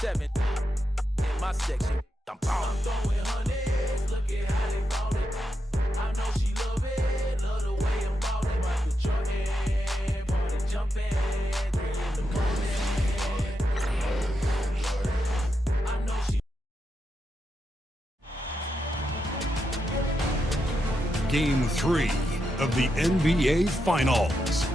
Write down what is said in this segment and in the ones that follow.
7 in my section. I'm throwing hundreds, look at how they ballin'. I know she love it, love the way I'm ballin'. Michael Jordan, party jumping, 3 in the morning. I know she. Game 3 of the NBA Finals.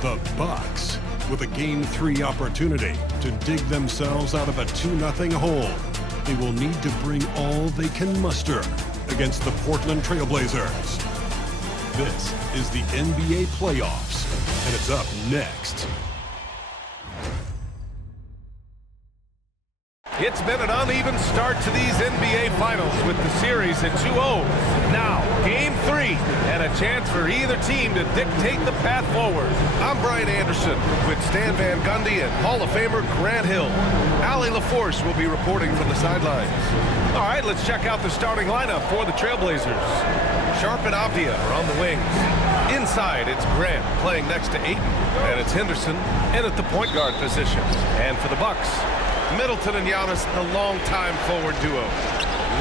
The Bucks with a Game 3 opportunity to dig themselves out of a 2-0 hole. They will need to bring all they can muster against the Portland Trailblazers. This is the NBA playoffs, and it's up next. It's been an uneven start to these NBA Finals with the series at 2-0. Now, Game 3, and a chance for either team to dictate the path forward. I'm Brian Anderson with Stan Van Gundy and Hall of Famer Grant Hill. Allie LaForce will be reporting from the sidelines. All right, let's check out the starting lineup for the Trailblazers. Sharp and Avdia are on the wings. Inside, it's Grant playing next to Ayton, and it's Henderson in at the point guard position. And for the Bucks, Middleton and Giannis, the longtime forward duo.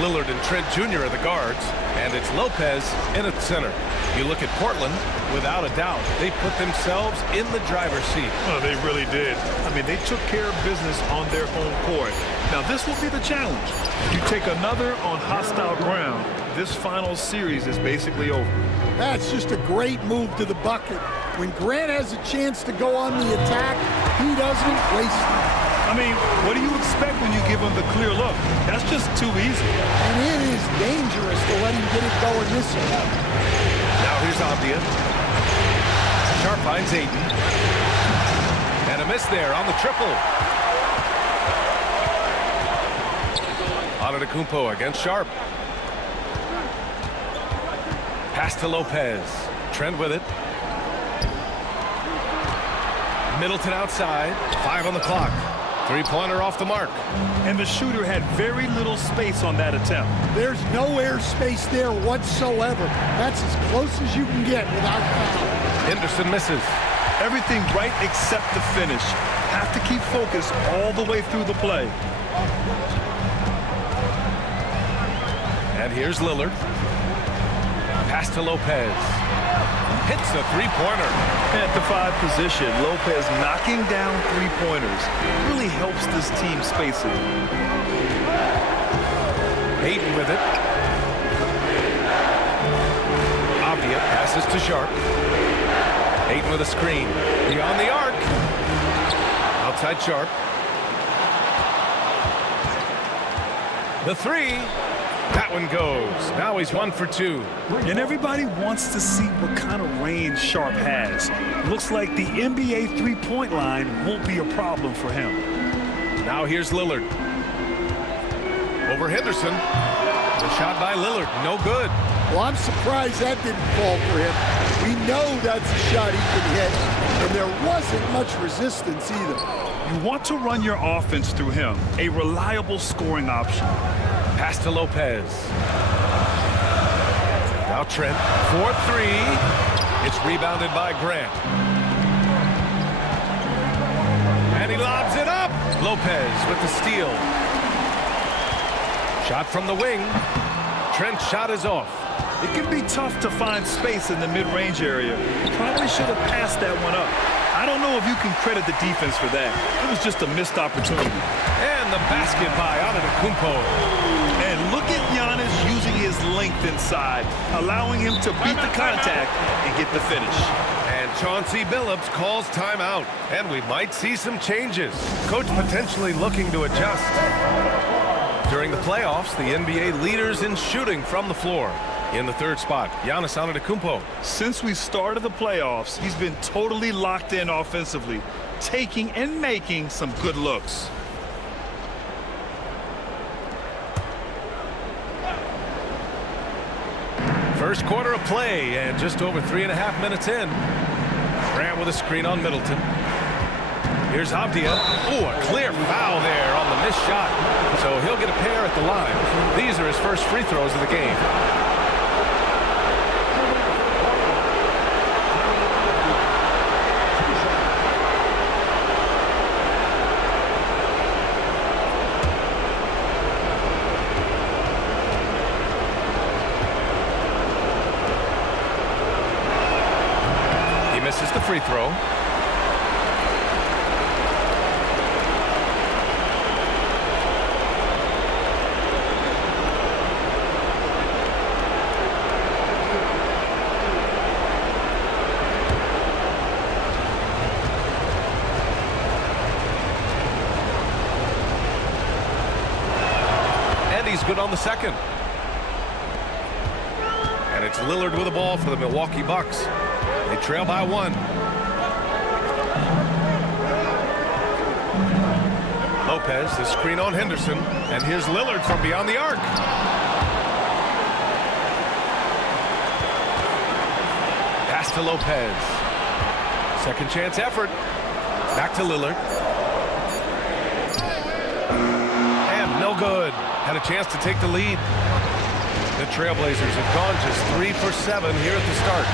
Lillard and Trent Jr. are the guards, and it's Lopez in at center. You look at Portland, without a doubt, they put themselves in the driver's seat. Oh, they really did. I mean, they took care of business on their home court. Now, this will be the challenge. You take another on hostile ground, this final series is basically over. That's just a great move to the bucket. When Grant has a chance to go on the attack, he doesn't waste it. I mean, what do you expect when you give him the clear look? That's just too easy. And it is dangerous to let him get it going this way. Now here's Avdia. Sharp finds Ayton. And a miss there on the triple. Antetokounmpo against Sharp. Pass to Lopez. Trent with it. Middleton outside. 5 on the clock. Three-pointer off the mark. And the shooter had very little space on that attempt. There's no air space there whatsoever. That's as close as you can get without foul. Henderson misses. Everything right except the finish. Have to keep focused all the way through the play. And here's Lillard. Pass to Lopez. Hits a three-pointer. At the 5 position, Lopez knocking down three-pointers really helps this team space it. Ayton with it. Avdia passes to Sharp. Ayton with a screen. Beyond the arc. Outside Sharp. The 3. That one goes. Now he's 1 for 2. And everybody wants to see what kind of range Sharp has. Looks like the NBA three-point line won't be a problem for him. Now here's Lillard. Over Henderson. The shot by Lillard. No good. Well, I'm surprised that didn't fall for him. We know that's a shot he can hit, and there wasn't much resistance either. You want to run your offense through him, a reliable scoring option. Pass to Lopez. Now Trent, 4-3. It's rebounded by Grant. And he lobs it up. Lopez with the steal. Shot from the wing. Trent's shot is off. It can be tough to find space in the mid-range area. Probably should have passed that one up. I don't know if you can credit the defense for that. It was just a missed opportunity. And the basket by Antetokounmpo. And look at Giannis using his length inside, allowing him to beat the contact and get the finish. And Chauncey Billups calls timeout. And we might see some changes. Coach potentially looking to adjust. During the playoffs, the NBA leaders in shooting from the floor. In the 3rd spot, Giannis Antetokounmpo. Since we started the playoffs, he's been totally locked in offensively, taking and making some good looks. First quarter of play, and just over 3.5 minutes in. Grant with a screen on Middleton. Here's Avdia. Ooh, a clear foul there on the missed shot. So he'll get a pair at the line. These are his first free throws of the game. free throw. He's good on the second. And it's Lillard with the ball for the Milwaukee Bucks. They trail by 1. Lopez, the screen on Henderson. And here's Lillard from beyond the arc. Pass to Lopez. Second chance effort. Back to Lillard. And no good. Had a chance to take the lead. The Trailblazers have gone just 3 for 7 here at the start.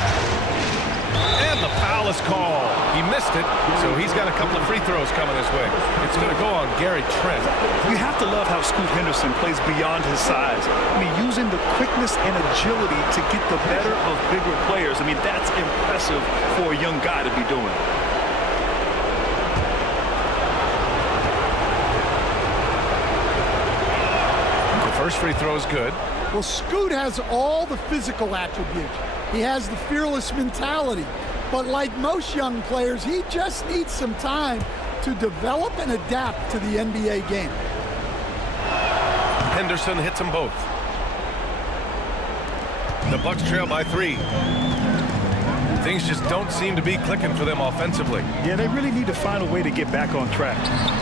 And the foul is called. He missed it, so he's got a couple of free throws coming his way. It's going to go on Gary Trent. You have to love how Scoot Henderson plays beyond his size. I mean, using the quickness and agility to get the better of bigger players. I mean, that's impressive for a young guy to be doing. First free throw is good. Well, Scoot has all the physical attributes. He has the fearless mentality. But like most young players, he just needs some time to develop and adapt to the NBA game. Henderson hits them both. The Bucks trail by 3. Things just don't seem to be clicking for them offensively. Yeah, they really need to find a way to get back on track.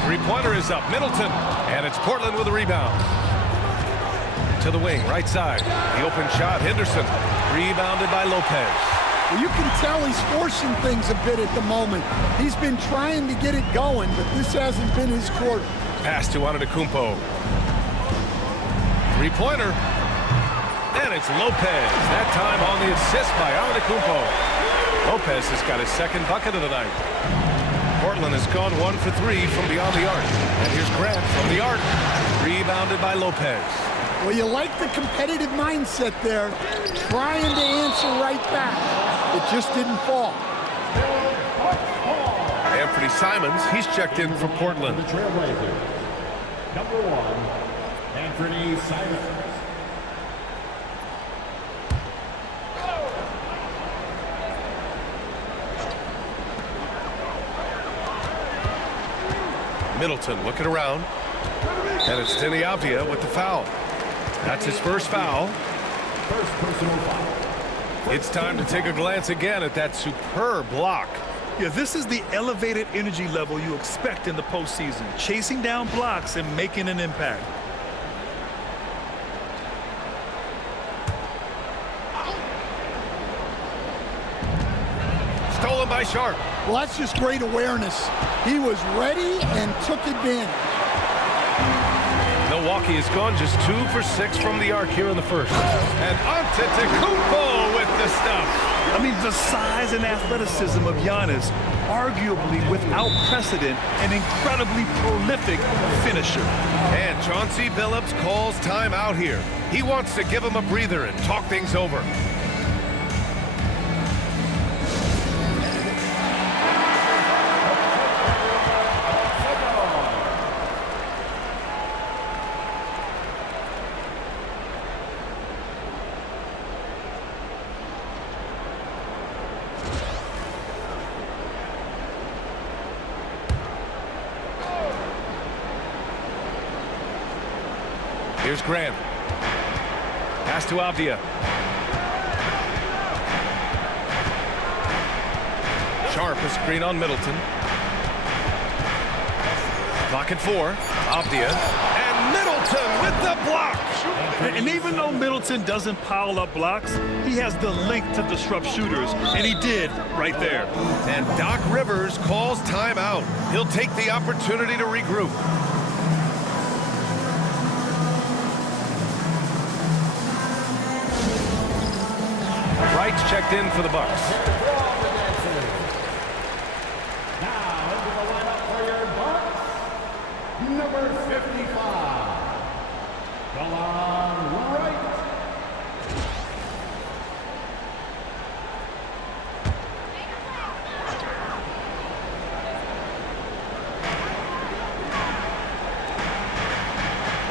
Three-pointer is up. Middleton. And it's Portland with a rebound. To the wing, right side. The open shot, Henderson. Rebounded by Lopez. Well, you can tell he's forcing things a bit at the moment. He's been trying to get it going, but this hasn't been his quarter. Pass to Antetokounmpo. Three-pointer. And it's Lopez. That time on the assist by Antetokounmpo. Lopez has got his second bucket of the night. Portland has gone 1 for 3 from beyond the arc. And here's Grant from the arc. Rebounded by Lopez. Well, you like the competitive mindset there, trying to answer right back. It just didn't fall. Anthony Simons, he's checked in for Portland. The Trailblazers, number 1, Anthony Simons. Middleton looking around. And it's Deni Avdija with the foul. That's his first foul. First personal foul. It's time to take a glance again at that superb block. Yeah, this is the elevated energy level you expect in the postseason. Chasing down blocks and making an impact. Stolen by Sharp. Well, that's just great awareness. He was ready and took advantage. Milwaukee has gone just 2 for 6 from the arc here in the first. And Antetokounmpo with the stuff. I mean, the size and athleticism of Giannis, arguably without precedent, an incredibly prolific finisher. And Chauncey Billups calls time out here. He wants to give him a breather and talk things over. Here's Grant. Pass to Avdija. Sharp, a screen on Middleton. Clock at 4. Avdija. And Middleton with the block. And even though Middleton doesn't pile up blocks, he has the length to disrupt shooters, and he did right there. And Doc Rivers calls timeout. He'll take the opportunity to regroup. Wright's checked in for the Bucks. Now into the lineup for your Bucks, number 55, Delon Wright.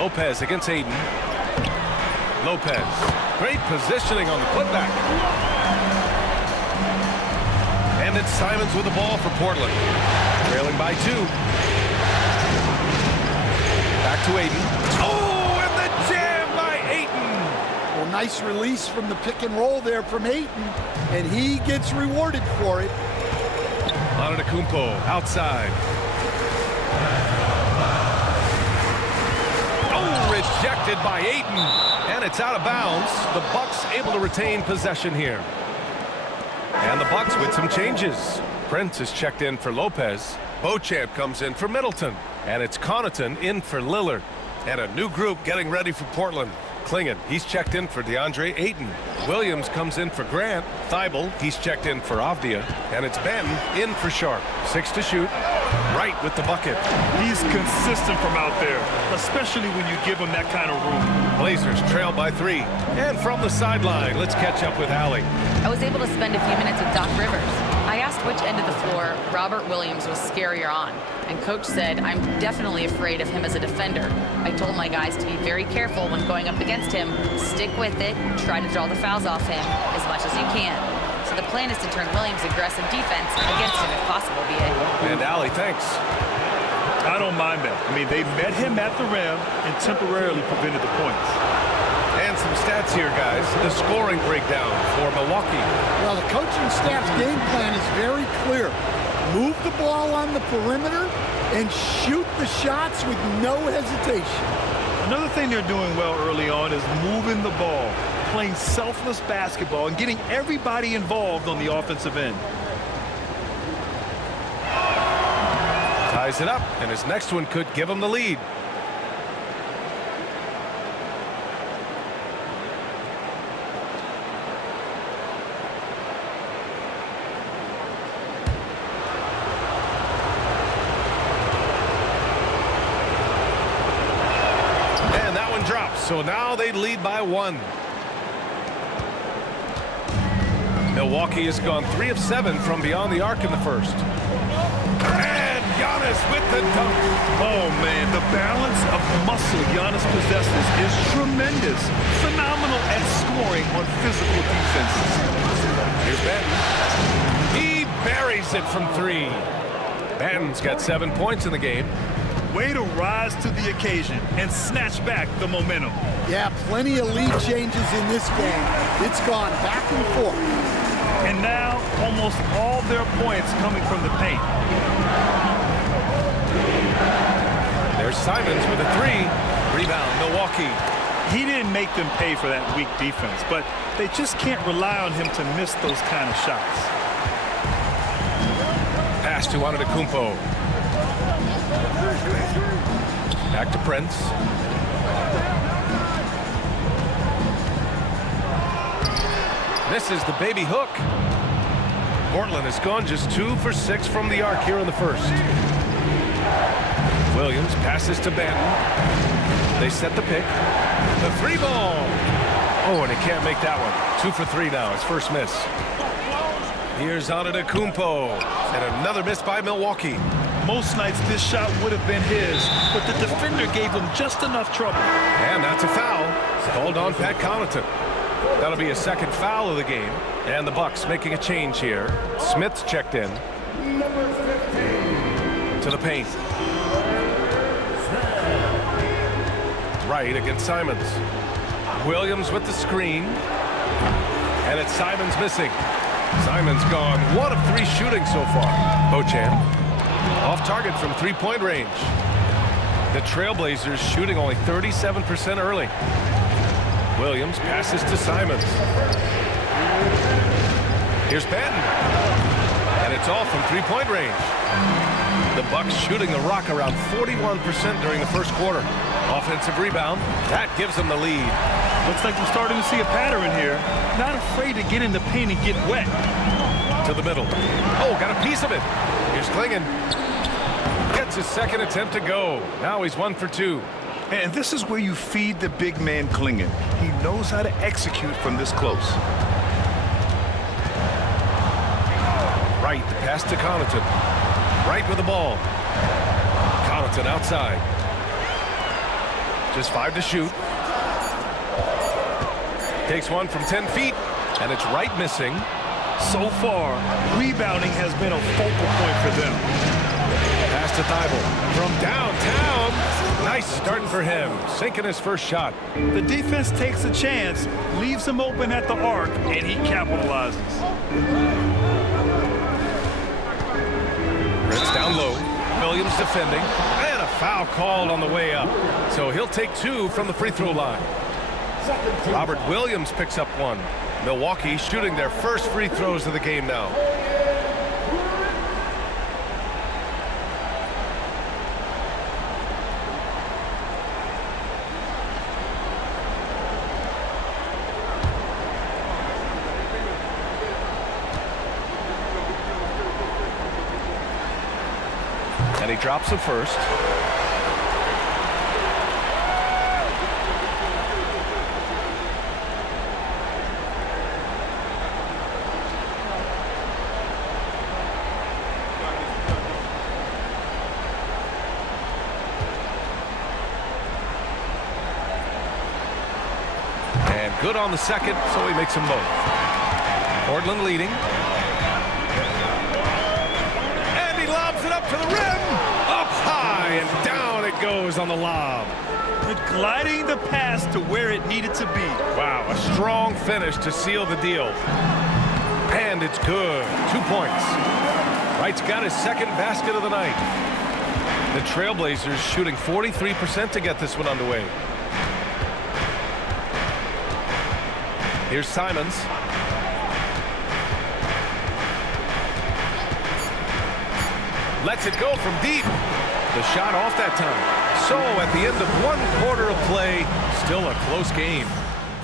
Lopez against Aiden. Lopez. Great positioning on the putback. And it's Simons with the ball for Portland. Trailing by 2. Back to Aiden. Oh, and the jam by Ayton. Well, nice release from the pick and roll there from Ayton, and he gets rewarded for it. Antetokounmpo outside. Oh, rejected by Ayton, and it's out of bounds. The Bucks able to retain possession here. And the Bucks with some changes. Prince is checked in for Lopez. Beauchamp comes in for Middleton. And it's Connaughton in for Lillard. And a new group getting ready for Portland. Klingon, he's checked in for DeAndre Ayton. Williams comes in for Grant. Thibault, he's checked in for Avdia. And it's Benton in for Sharp. 6 to shoot. Right with the bucket. He's consistent from out there, especially when you give him that kind of room. Blazers trail by 3. And from the sideline, let's catch up with Allie. I was able to spend a few minutes with Doc Rivers. I asked which end of the floor Robert Williams was scarier on, and Coach said, I'm definitely afraid of him as a defender. I told my guys to be very careful when going up against him, stick with it, try to draw the fouls off him as much as you can. So the plan is to turn Williams' aggressive defense against him if possible, B.A. And Allie, thanks. I don't mind that. I mean, they met him at the rim and temporarily prevented the points. And some stats here, guys. The scoring breakdown for Milwaukee. Well, the coaching staff's game plan is very clear. Move the ball on the perimeter and shoot the shots with no hesitation. Another thing they're doing well early on is moving the ball, playing selfless basketball, and getting everybody involved on the offensive end. Ties it up, and his next one could give him the lead. Drops, so now they lead by 1. Milwaukee has gone 3 of 7 from beyond the arc in the first. And Giannis with the dunk. Oh, man, the balance of muscle Giannis possesses is tremendous. Phenomenal at scoring on physical defenses. Here's Benton. He buries it from 3. Benton's got 7 points in the game. Way to rise to the occasion and snatch back the momentum. Yeah, plenty of lead changes in this game. It's gone back and forth. And now, almost all their points coming from the paint. There's Simons with a 3. Rebound, Milwaukee. He didn't make them pay for that weak defense, but they just can't rely on him to miss those kind of shots. Pass to Antetokounmpo. Back to Prince. Misses the baby hook. Portland has gone just 2 for 6 from the arc here in the first. Williams passes to Benton. They set the pick. The 3-ball. Oh, and he can't make that one. 2 for 3 now, his first miss. Here's Antetokounmpo. And another miss by Milwaukee. Most nights this shot would have been his, but the defender gave him just enough trouble. And that's a foul. Called on Pat Connaughton. That'll be a second foul of the game. And the Bucks making a change here. Smith's checked in. Number 15. To the paint. Right against Simons. Williams with the screen. And it's Simons missing. Simons gone 1 of 3 shooting so far. Beauchamp. Off target from 3-point range. The Trailblazers shooting only 37% early. Williams passes to Simons. Here's Benton. And it's all from 3-point range. The Bucks shooting the rock around 41% during the first quarter. Offensive rebound. That gives them the lead. Looks like we're starting to see a pattern here. Not afraid to get in the paint and get wet. To the middle. Oh, got a piece of it. Here's Klingon. Gets his second attempt to go. Now he's 1 for 2. And this is where you feed the big man Klingon. He knows how to execute from this close. Right, the pass to Connaughton. Right with the ball. Connaughton outside. Just 5 to shoot. Takes one from 10 feet, and it's right missing. So far, rebounding has been a focal point for them. Pass to Thibault from downtown. Nice start for him, sinking his first shot. The defense takes a chance, leaves him open at the arc, and he capitalizes. Prince down low. Williams defending. And a foul called on the way up. So he'll take 2 from the free throw line. Robert Williams picks up 1. Milwaukee shooting their first free throws of the game now. And he drops the first. And good on the second, so he makes them both. Portland leading. And he lobs it up to the rim. Up high and down it goes on the lob. Gliding the pass to where it needed to be. Wow, a strong finish to seal the deal. And it's good. 2 points. Wright's got his second basket of the night. The Trailblazers shooting 43% to get this one underway. Here's Simons. Lets it go from deep. The shot off that time. So at the end of 1 quarter of play, still a close game.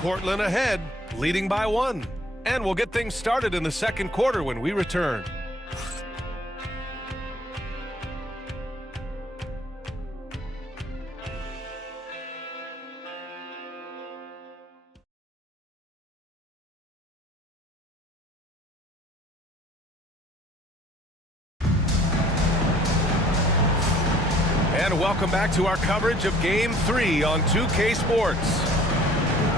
Portland ahead, leading by 1. And we'll get things started in the second quarter when we return. And welcome back to our coverage of Game 3 on 2K Sports.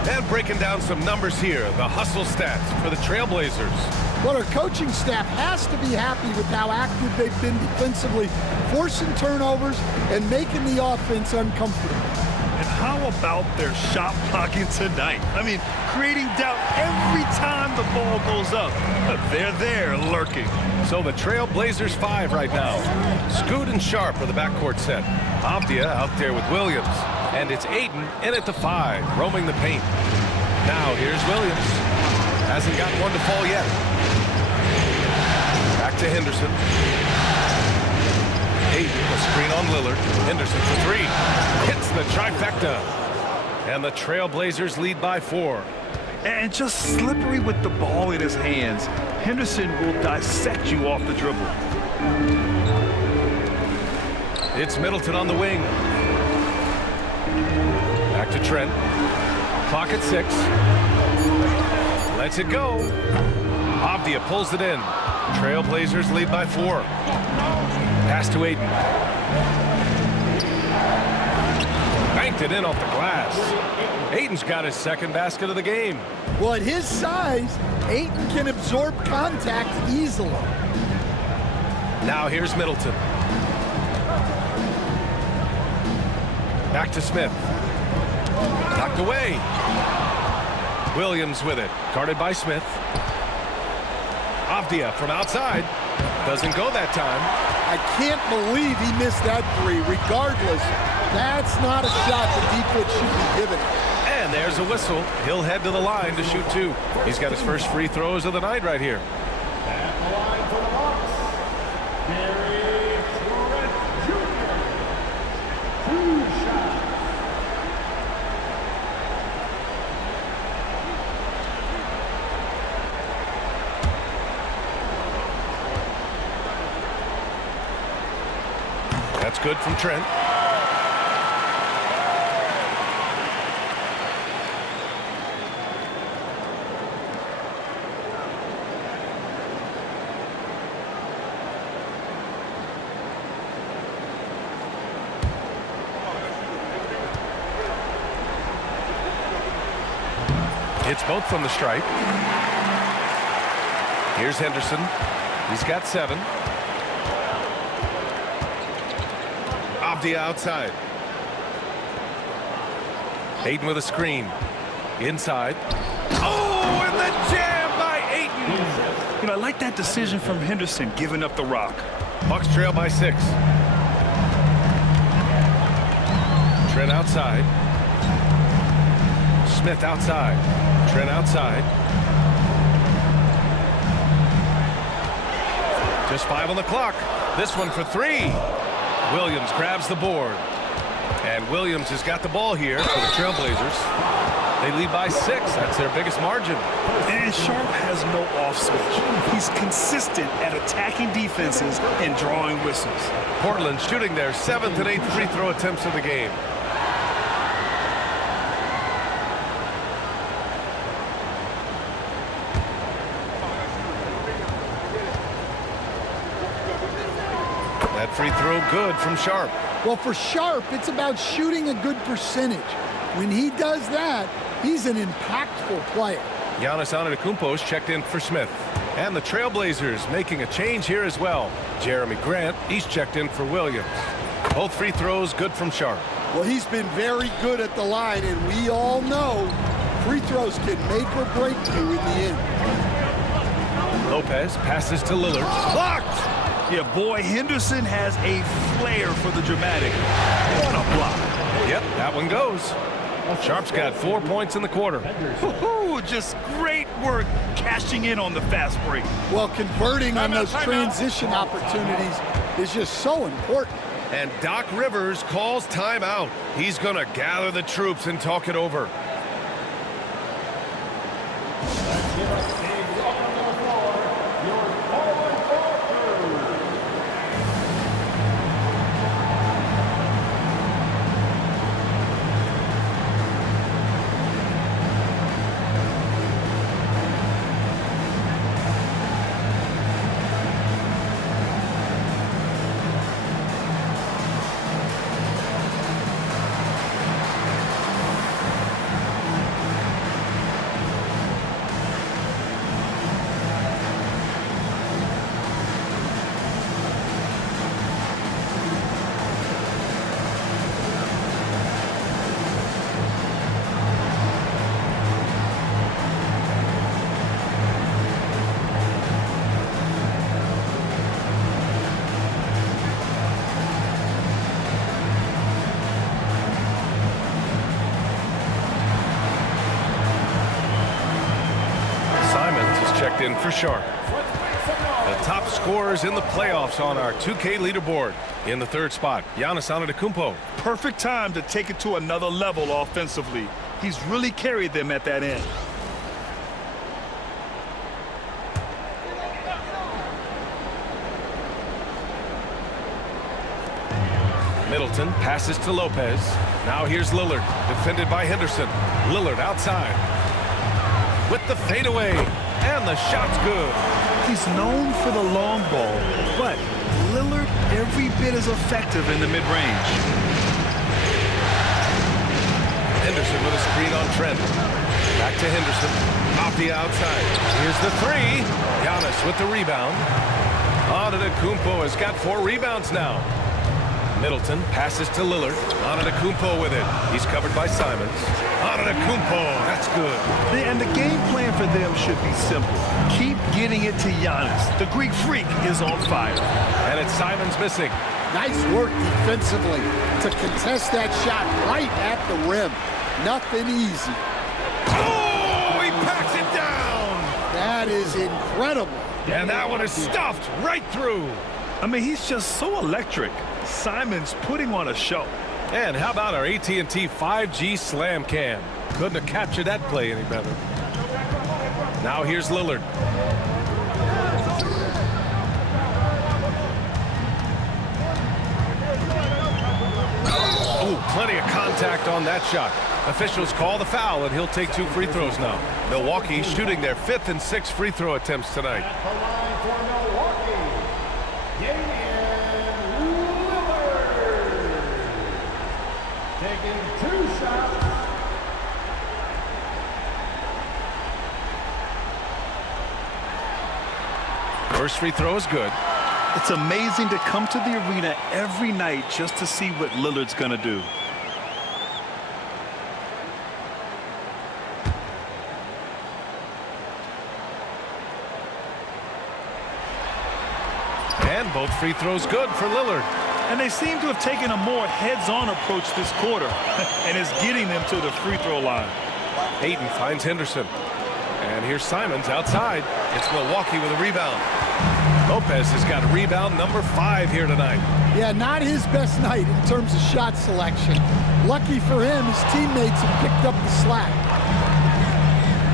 And breaking down some numbers here, the hustle stats for the Trailblazers. Well, our coaching staff has to be happy with how active they've been defensively, forcing turnovers and making the offense uncomfortable. And how about their shot blocking tonight? I mean, creating doubt every time the ball goes up. But they're there lurking. So the Trailblazers 5 right now. Scoot and Sharp are the backcourt set. Avdia out there with Williams. And it's Ayton in at the 5, roaming the paint. Now here's Williams. Hasn't got one to fall yet. Back to Henderson. Ayton, a screen on Lillard. Henderson for 3. Hits the trifecta. And the Trailblazers lead by 4. And just slippery with the ball in his hands. Henderson will dissect you off the dribble. It's Middleton on the wing. Back to Trent. Clock at 6. Lets it go. Avdia pulls it in. Trailblazers lead by 4. Pass to Ayton. Banked it in off the glass. Ayton's got his second basket of the game. Well, at his size, Ayton can absorb contact easily. Now here's Middleton. Back to Smith. Knocked away. Williams with it. Guarded by Smith. Avdia from outside. Doesn't go that time. I can't believe he missed that 3. Regardless, that's not a shot the defense should be given. And there's a whistle. He'll head to the line to shoot 2. He's got his first free throws of the night right here. At the line for the Bucks, Gary Trent Jr. 2 shots. That's good from Trent. Hits both from the stripe. Here's Henderson. He's got 7. Avdia outside. Ayton with a screen. Inside. Oh, and the jam by Ayton. You know, I like that decision from Henderson, giving up the rock. Bucks trail by 6. Trent outside. Smith outside. Trent outside. Just 5 on the clock. This one for 3. Williams grabs the board. And Williams has got the ball here for the Trailblazers. They lead by 6. That's their biggest margin. And Sharp has no off switch. He's consistent at attacking defenses and drawing whistles. Portland shooting their 7th and 8th free throw attempts of the game. That free throw good from Sharp. Well, for Sharp, it's about shooting a good percentage. When he does that, he's an impactful player. Giannis Antetokounmpo is checked in for Smith. And the Trailblazers making a change here as well. Jeremy Grant, he's checked in for Williams. Both free throws good from Sharp. Well, he's been very good at the line, and we all know free throws can make or break you in the end. Lopez passes to Lillard. Blocked! Yeah, boy, Henderson has a flair for the dramatic. What a block. Yep, that one goes. Sharp's got 4 points in the quarter. Just great work cashing in on the fast break. Well, converting on those transition opportunities is just so important. And Doc Rivers calls timeout. He's going to gather the troops and talk it over. Checked in for Sharp. The top scorers in the playoffs on our 2K leaderboard. In the 3rd spot, Giannis Antetokounmpo. Perfect time to take it to another level offensively. He's really carried them at that end. Middleton passes to Lopez. Now here's Lillard, defended by Henderson. Lillard outside. With the fadeaway. And the shot's good. He's known for the long ball, but Lillard every bit as effective in the mid-range. Henderson with a screen on Trent. Back to Henderson. Off the outside. Here's the 3. Giannis with the rebound. Antetokounmpo has got 4 rebounds now. Middleton passes to Lillard. Antetokounmpo with it. He's covered by Simons. Antetokounmpo, that's good. And the game plan for them should be simple. Keep getting it to Giannis. The Greek freak is on fire. And it's Simons missing. Nice work defensively to contest that shot right at the rim. Nothing easy. Oh, he packs it down. That is incredible. And that one is stuffed right through. I mean, he's just so electric. Simons putting on a show. And how about our AT&T 5G Slam Cam? Couldn't have captured that play any better. Now here's Lillard. Ooh, plenty of contact on that shot. Officials call the foul, and he'll take 2 free throws now. Milwaukee shooting their 5th and 6th free throw attempts tonight. At the line for Milwaukee, Damian Lillard. Taking 2 shots. First free throw is good. It's amazing to come to the arena every night just to see what Lillard's going to do. And both free throws good for Lillard. And they seem to have taken a more heads-on approach this quarter and is getting them to the free throw line. Ayton finds Henderson. And here's Simons outside. It's Milwaukee with a rebound. Lopez has got rebound number 5 here tonight. Yeah, not his best night in terms of shot selection. Lucky for him, his teammates have picked up the slack.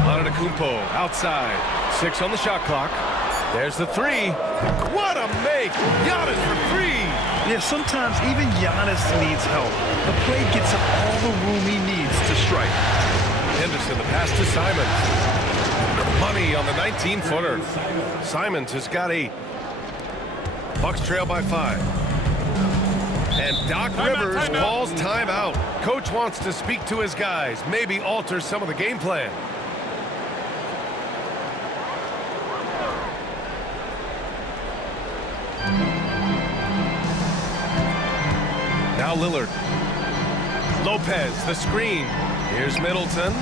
Antetokounmpo outside. 6 on the shot clock. There's the 3. What a make! Giannis for 3. Yeah, sometimes even Giannis needs help. The play gets him all the room he needs to strike. Henderson, the pass to Simons. Money on the 19-footer. Simons has got 8. Bucks trail by 5. And Doc Rivers calls timeout. Coach wants to speak to his guys, maybe alter some of the game plan. Now Lillard. Lopez, the screen. Here's Middleton.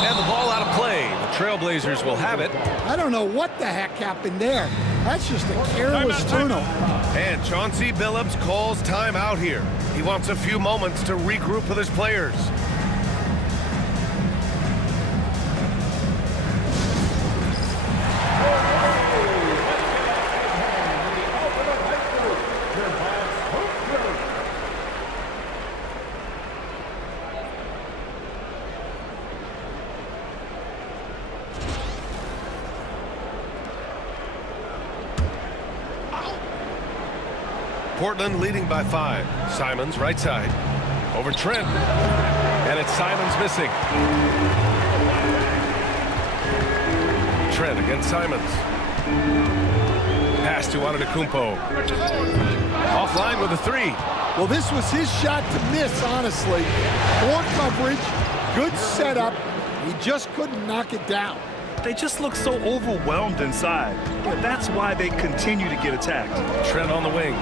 And the ball out of play. The Trailblazers will have it. I don't know what the heck happened there. That's just a careless turnover. And Chauncey Billups calls timeout here. He wants a few moments to regroup with his players. Portland leading by 5. Simons right side. Over Trent. And it's Simons missing. Trent against Simons. Pass to Antetokounmpo. Offline with a 3. Well, this was his shot to miss, honestly. More coverage, good setup. He just couldn't knock it down. They just look so overwhelmed inside. Yeah, that's why they continue to get attacked. Trent on the wing.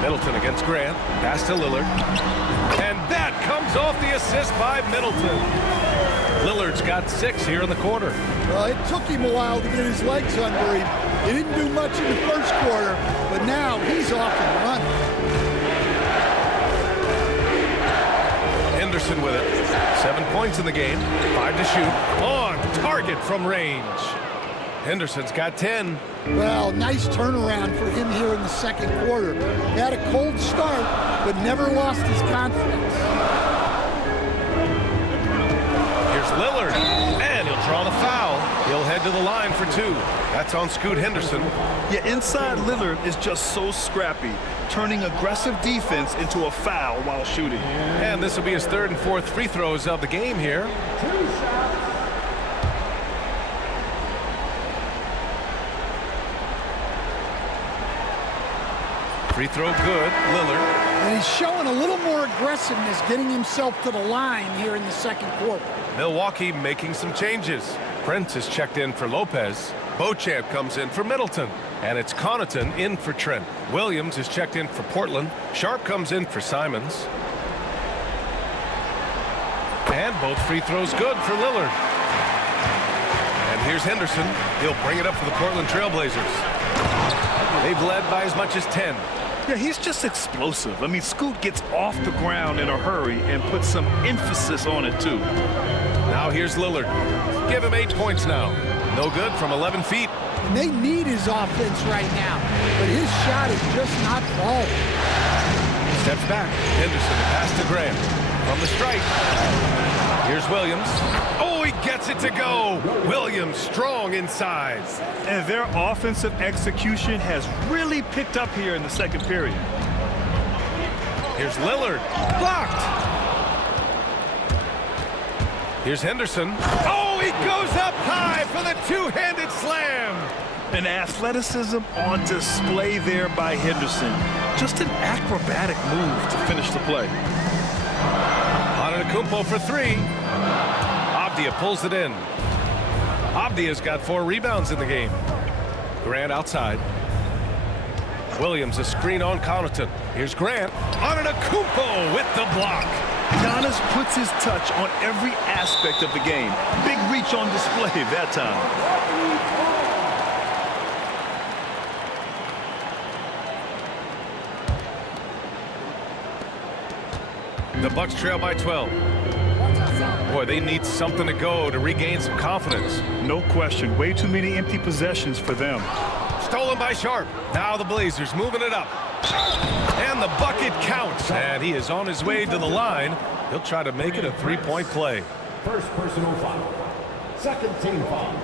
Middleton against Grant. Pass to Lillard. And that comes off the assist by Middleton. Lillard's got 6 here in the quarter. Well, it took him a while to get his legs under him. He didn't do much in the first quarter, but now he's off and running. Henderson with it. 7 points in the game. 5 to shoot. On target from range. Henderson's got 10. Well, nice turnaround for him here in the second quarter. He had a cold start, but never lost his confidence. Here's Lillard, and he'll draw the foul. He'll head to the line for 2. That's on Scoot Henderson. Yeah, inside Lillard is just so scrappy, turning aggressive defense into a foul while shooting. And this will be his 3rd and 4th free throws of the game here. Free throw good, Lillard. And he's showing a little more aggressiveness, getting himself to the line here in the second quarter. Milwaukee making some changes. Prince is checked in for Lopez. Beauchamp comes in for Middleton. And it's Connaughton in for Trent. Williams is checked in for Portland. Sharp comes in for Simons. And both free throws good for Lillard. And here's Henderson. He'll bring it up for the Portland Trailblazers. They've led by as much as 10. Yeah, he's just explosive. I mean, Scoot gets off the ground in a hurry and puts some emphasis on it, too. Now here's Lillard. Give him 8 points now. No good from 11 feet. And they need his offense right now, but his shot is just not falling. Steps back. Henderson, the pass to Grant. From the strike. Here's Williams. Oh, he gets it to go. Williams strong inside. And their offensive execution has really picked up here in the second period. Here's Lillard. Blocked. Here's Henderson. Oh, he goes up high for the two-handed slam. An athleticism on display there by Henderson. Just an acrobatic move to finish the play. Antetokounmpo for 3. Avdia pulls it in. Avdia's got 4 rebounds in the game. Grant outside. Williams a screen on Connaughton. Here's Grant. Antetokounmpo with the block. Giannis puts his touch on every aspect of the game. Big reach on display that time. The Bucks trail by 12. Boy, they need something to go to regain some confidence. No question. Way too many empty possessions for them. Stolen by Sharp. Now the Blazers moving it up. And the bucket counts. And he is on his way to the line. He'll try to make it a 3-point play. First personal foul. Second team foul.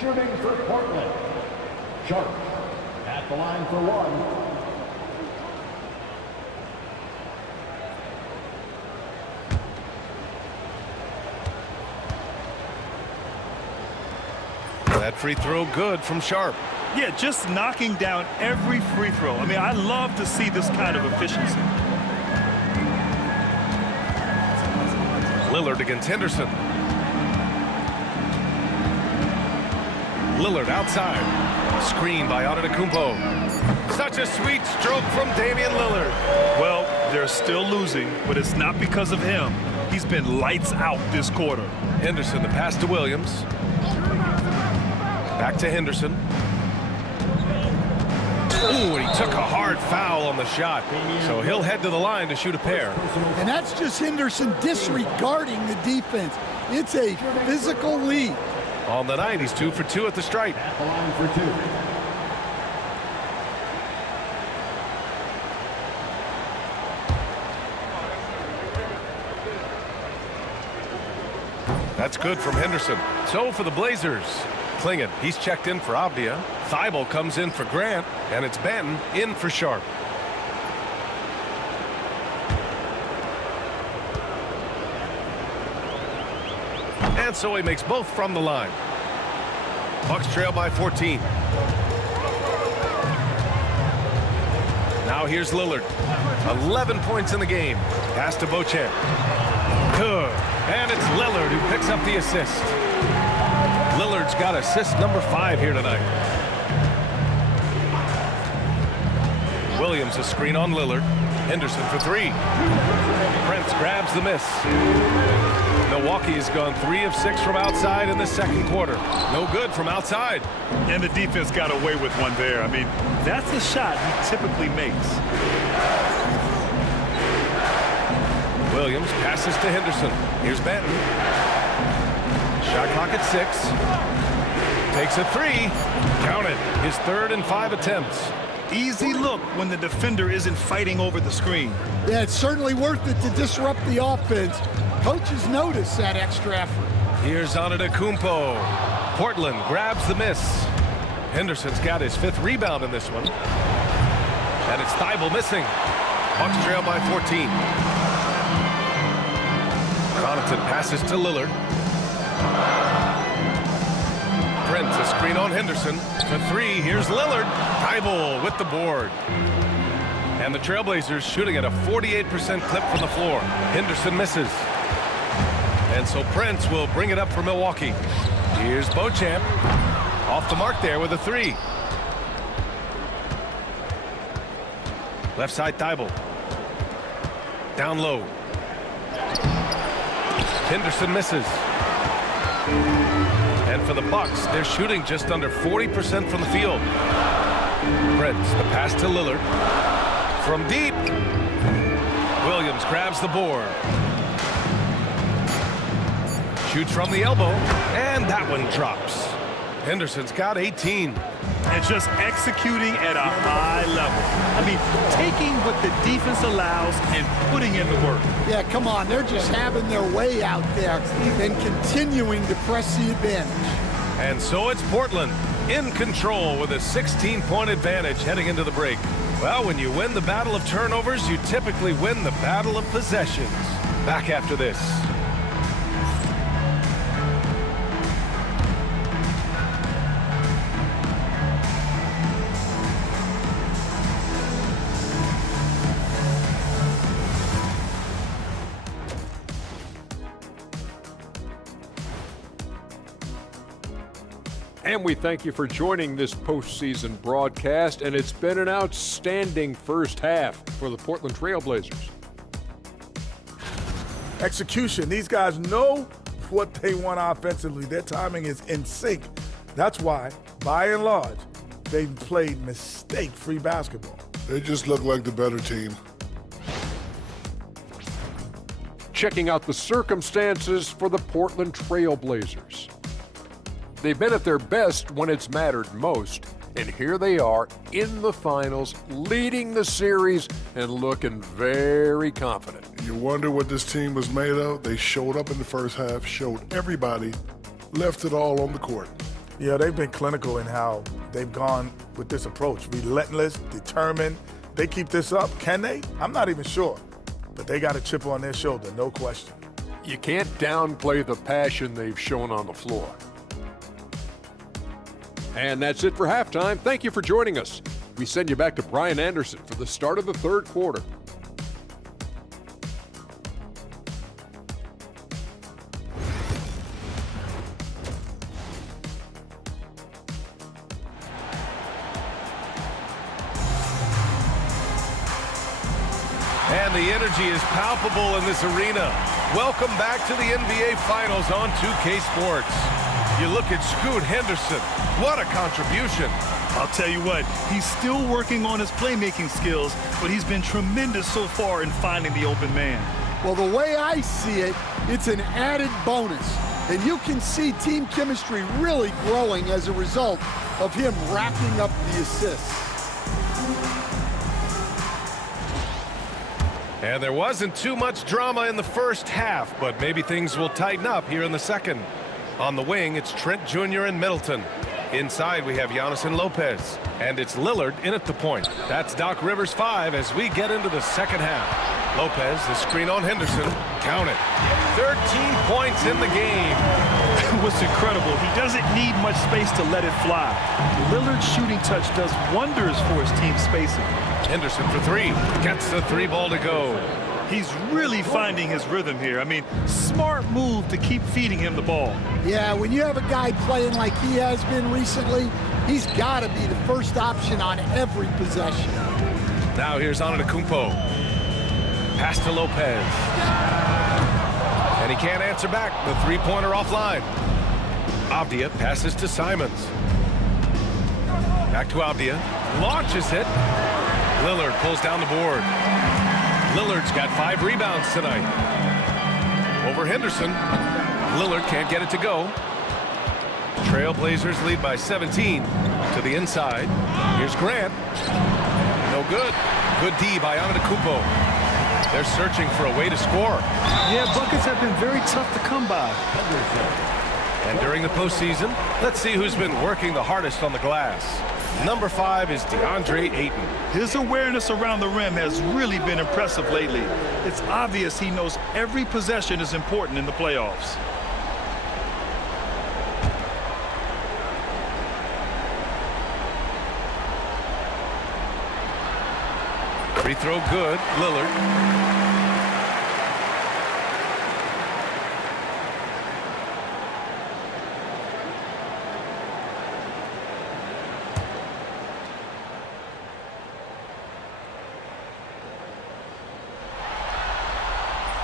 Shooting for Portland. Sharp at the line for 1. That free throw good from Sharp. Yeah, just knocking down every free throw. I mean, I love to see this kind of efficiency. Lillard against Henderson. Lillard outside. Screen by Antetokounmpo. Such a sweet stroke from Damian Lillard. Well, they're still losing, but it's not because of him. He's been lights out this quarter. Henderson, the pass to Williams. Back to Henderson. Ooh, and he took a hard foul on the shot. So he'll head to the line to shoot a pair. And that's just Henderson disregarding the defense. It's a physical lead. On the night, he's 2 for 2 at the stripe. At the line for 2. That's good from Henderson. So for the Blazers, Clingan, he's checked in for Avdia. Thibault comes in for Grant, and it's Banton in for Sharp. And so he makes both from the line. Bucks trail by 14. Now here's Lillard. 11 points in the game. Pass to Beauchamp. Good. And it's Lillard who picks up the assist. Lillard's got assist number 5 here tonight. Williams a screen on Lillard. Henderson for 3. Prince grabs the miss. Milwaukee has gone 3 of 6 from outside in the second quarter. No good from outside. And the defense got away with one there. I mean, that's a shot he typically makes. Williams passes to Henderson. Here's Banton. Shot clock at 6. Takes a 3. Count it. His 3rd and 5 attempts. Easy look when the defender isn't fighting over the screen. Yeah, it's certainly worth it to disrupt the offense. Coaches notice that extra effort. Here's Antetokounmpo. Portland grabs the miss. Henderson's got his 5th rebound in this one. And it's Thibault missing. Bucks trail by 14. Connaughton passes to Lillard. Prince a screen on Henderson. For 3, here's Lillard. Thibault with the board. And the Trailblazers shooting at a 48% clip from the floor. Henderson misses. And so Prince will bring it up for Milwaukee. Here's Beauchamp. Off the mark there with a 3. Left side Thibault. Down low. Henderson misses. And for the Bucks, they're shooting just under 40% from the field. Prince, the pass to Lillard. From deep. Williams grabs the board. Shoots from the elbow, and that one drops. Henderson's got 18. And just executing at a high level. I mean, taking what the defense allows and putting in the work. Yeah, come on. They're just having their way out there and continuing to press the advantage. And so it's Portland in control with a 16-point advantage heading into the break. Well, when you win the battle of turnovers, you typically win the battle of possessions. Back after this. And we thank you for joining this postseason broadcast, and it's been an outstanding first half for the Portland Trail Blazers. Execution. These guys know what they want offensively. Their timing is in sync. That's why, by and large, they've played mistake-free basketball. They just look like the better team. Checking out the circumstances for the Portland Trail Blazers. They've been at their best when it's mattered most, and here they are in the finals, leading the series and looking very confident. You wonder what this team was made of? They showed up in the first half, showed everybody, left it all on the court. Yeah, they've been clinical in how they've gone with this approach. Relentless, determined. They keep this up. Can they? I'm not even sure. But they got a chip on their shoulder, no question. You can't downplay the passion they've shown on the floor. And that's it for halftime. Thank you for joining us. We send you back to Brian Anderson for the start of the third quarter. And the energy is palpable in this arena. Welcome back to the NBA Finals on 2K Sports. You look at Scoot Henderson. What a contribution. I'll tell you what, he's still working on his playmaking skills, but he's been tremendous so far in finding the open man. Well, the way I see it, it's an added bonus. And you can see team chemistry really growing as a result of him racking up the assists. And there wasn't too much drama in the first half, but maybe things will tighten up here in the second. On the wing, it's Trent Jr. and Middleton. Inside, we have Giannis and Lopez. And it's Lillard in at the point. That's Doc Rivers 5 as we get into the second half. Lopez, the screen on Henderson. Count it. 13 points in the game. What's incredible, he doesn't need much space to let it fly. Lillard's shooting touch does wonders for his team spacing. Henderson for three. Gets the three ball to go. He's really finding his rhythm here. I mean, smart move to keep feeding him the ball. Yeah, when you have a guy playing like he has been recently, he's got to be the first option on every possession. Now here's Antetokounmpo. Pass to Lopez. And he can't answer back. The three-pointer offline. Avdia passes to Simons. Back to Avdia. Launches it. Lillard pulls down the board. Lillard's got 5 rebounds tonight. Over Henderson. Lillard can't get it to go. Trailblazers lead by 17 to the inside. Here's Grant. No good. Good D by Antetokounmpo. They're searching for a way to score. Yeah, buckets have been very tough to come by. And during the postseason, let's see who's been working the hardest on the glass. Number 5 is DeAndre Ayton. His awareness around the rim has really been impressive lately. It's obvious he knows every possession is important in the playoffs. Free throw good, Lillard.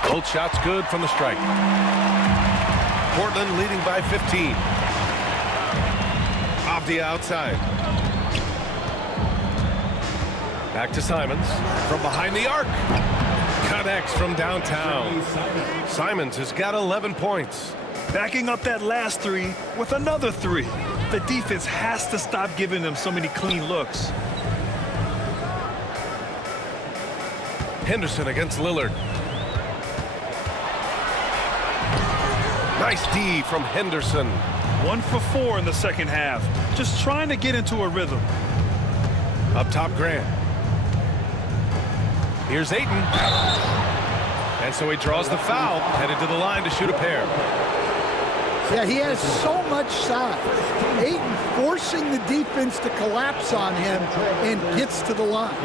Both shots good from the strike. Portland leading by 15. Avdia outside. Back to Simons from behind the arc. Connects from downtown. Simons has got 11 points. Backing up that last three with another three. The defense has to stop giving them so many clean looks. Henderson against Lillard. Nice D from Henderson. 1 for 4 in the second half. Just trying to get into a rhythm. Up top, Grant. Here's Ayton. And so he draws the foul, headed to the line to shoot a pair. Yeah, he has so much size. Ayton forcing the defense to collapse on him and gets to the line. 2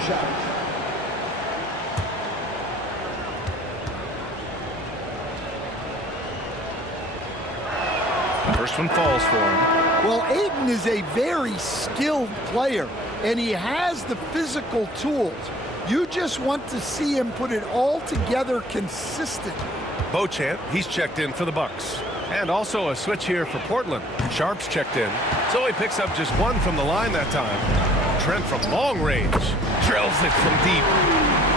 shots. First one falls for him. Well, Ayton is a very skilled player, and he has the physical tools. You just want to see him put it all together consistent. Beauchamp, he's checked in for the Bucks. And also a switch here for Portland. Sharp's checked in. So he picks up just one from the line that time. Trent from long range. Drills it from deep.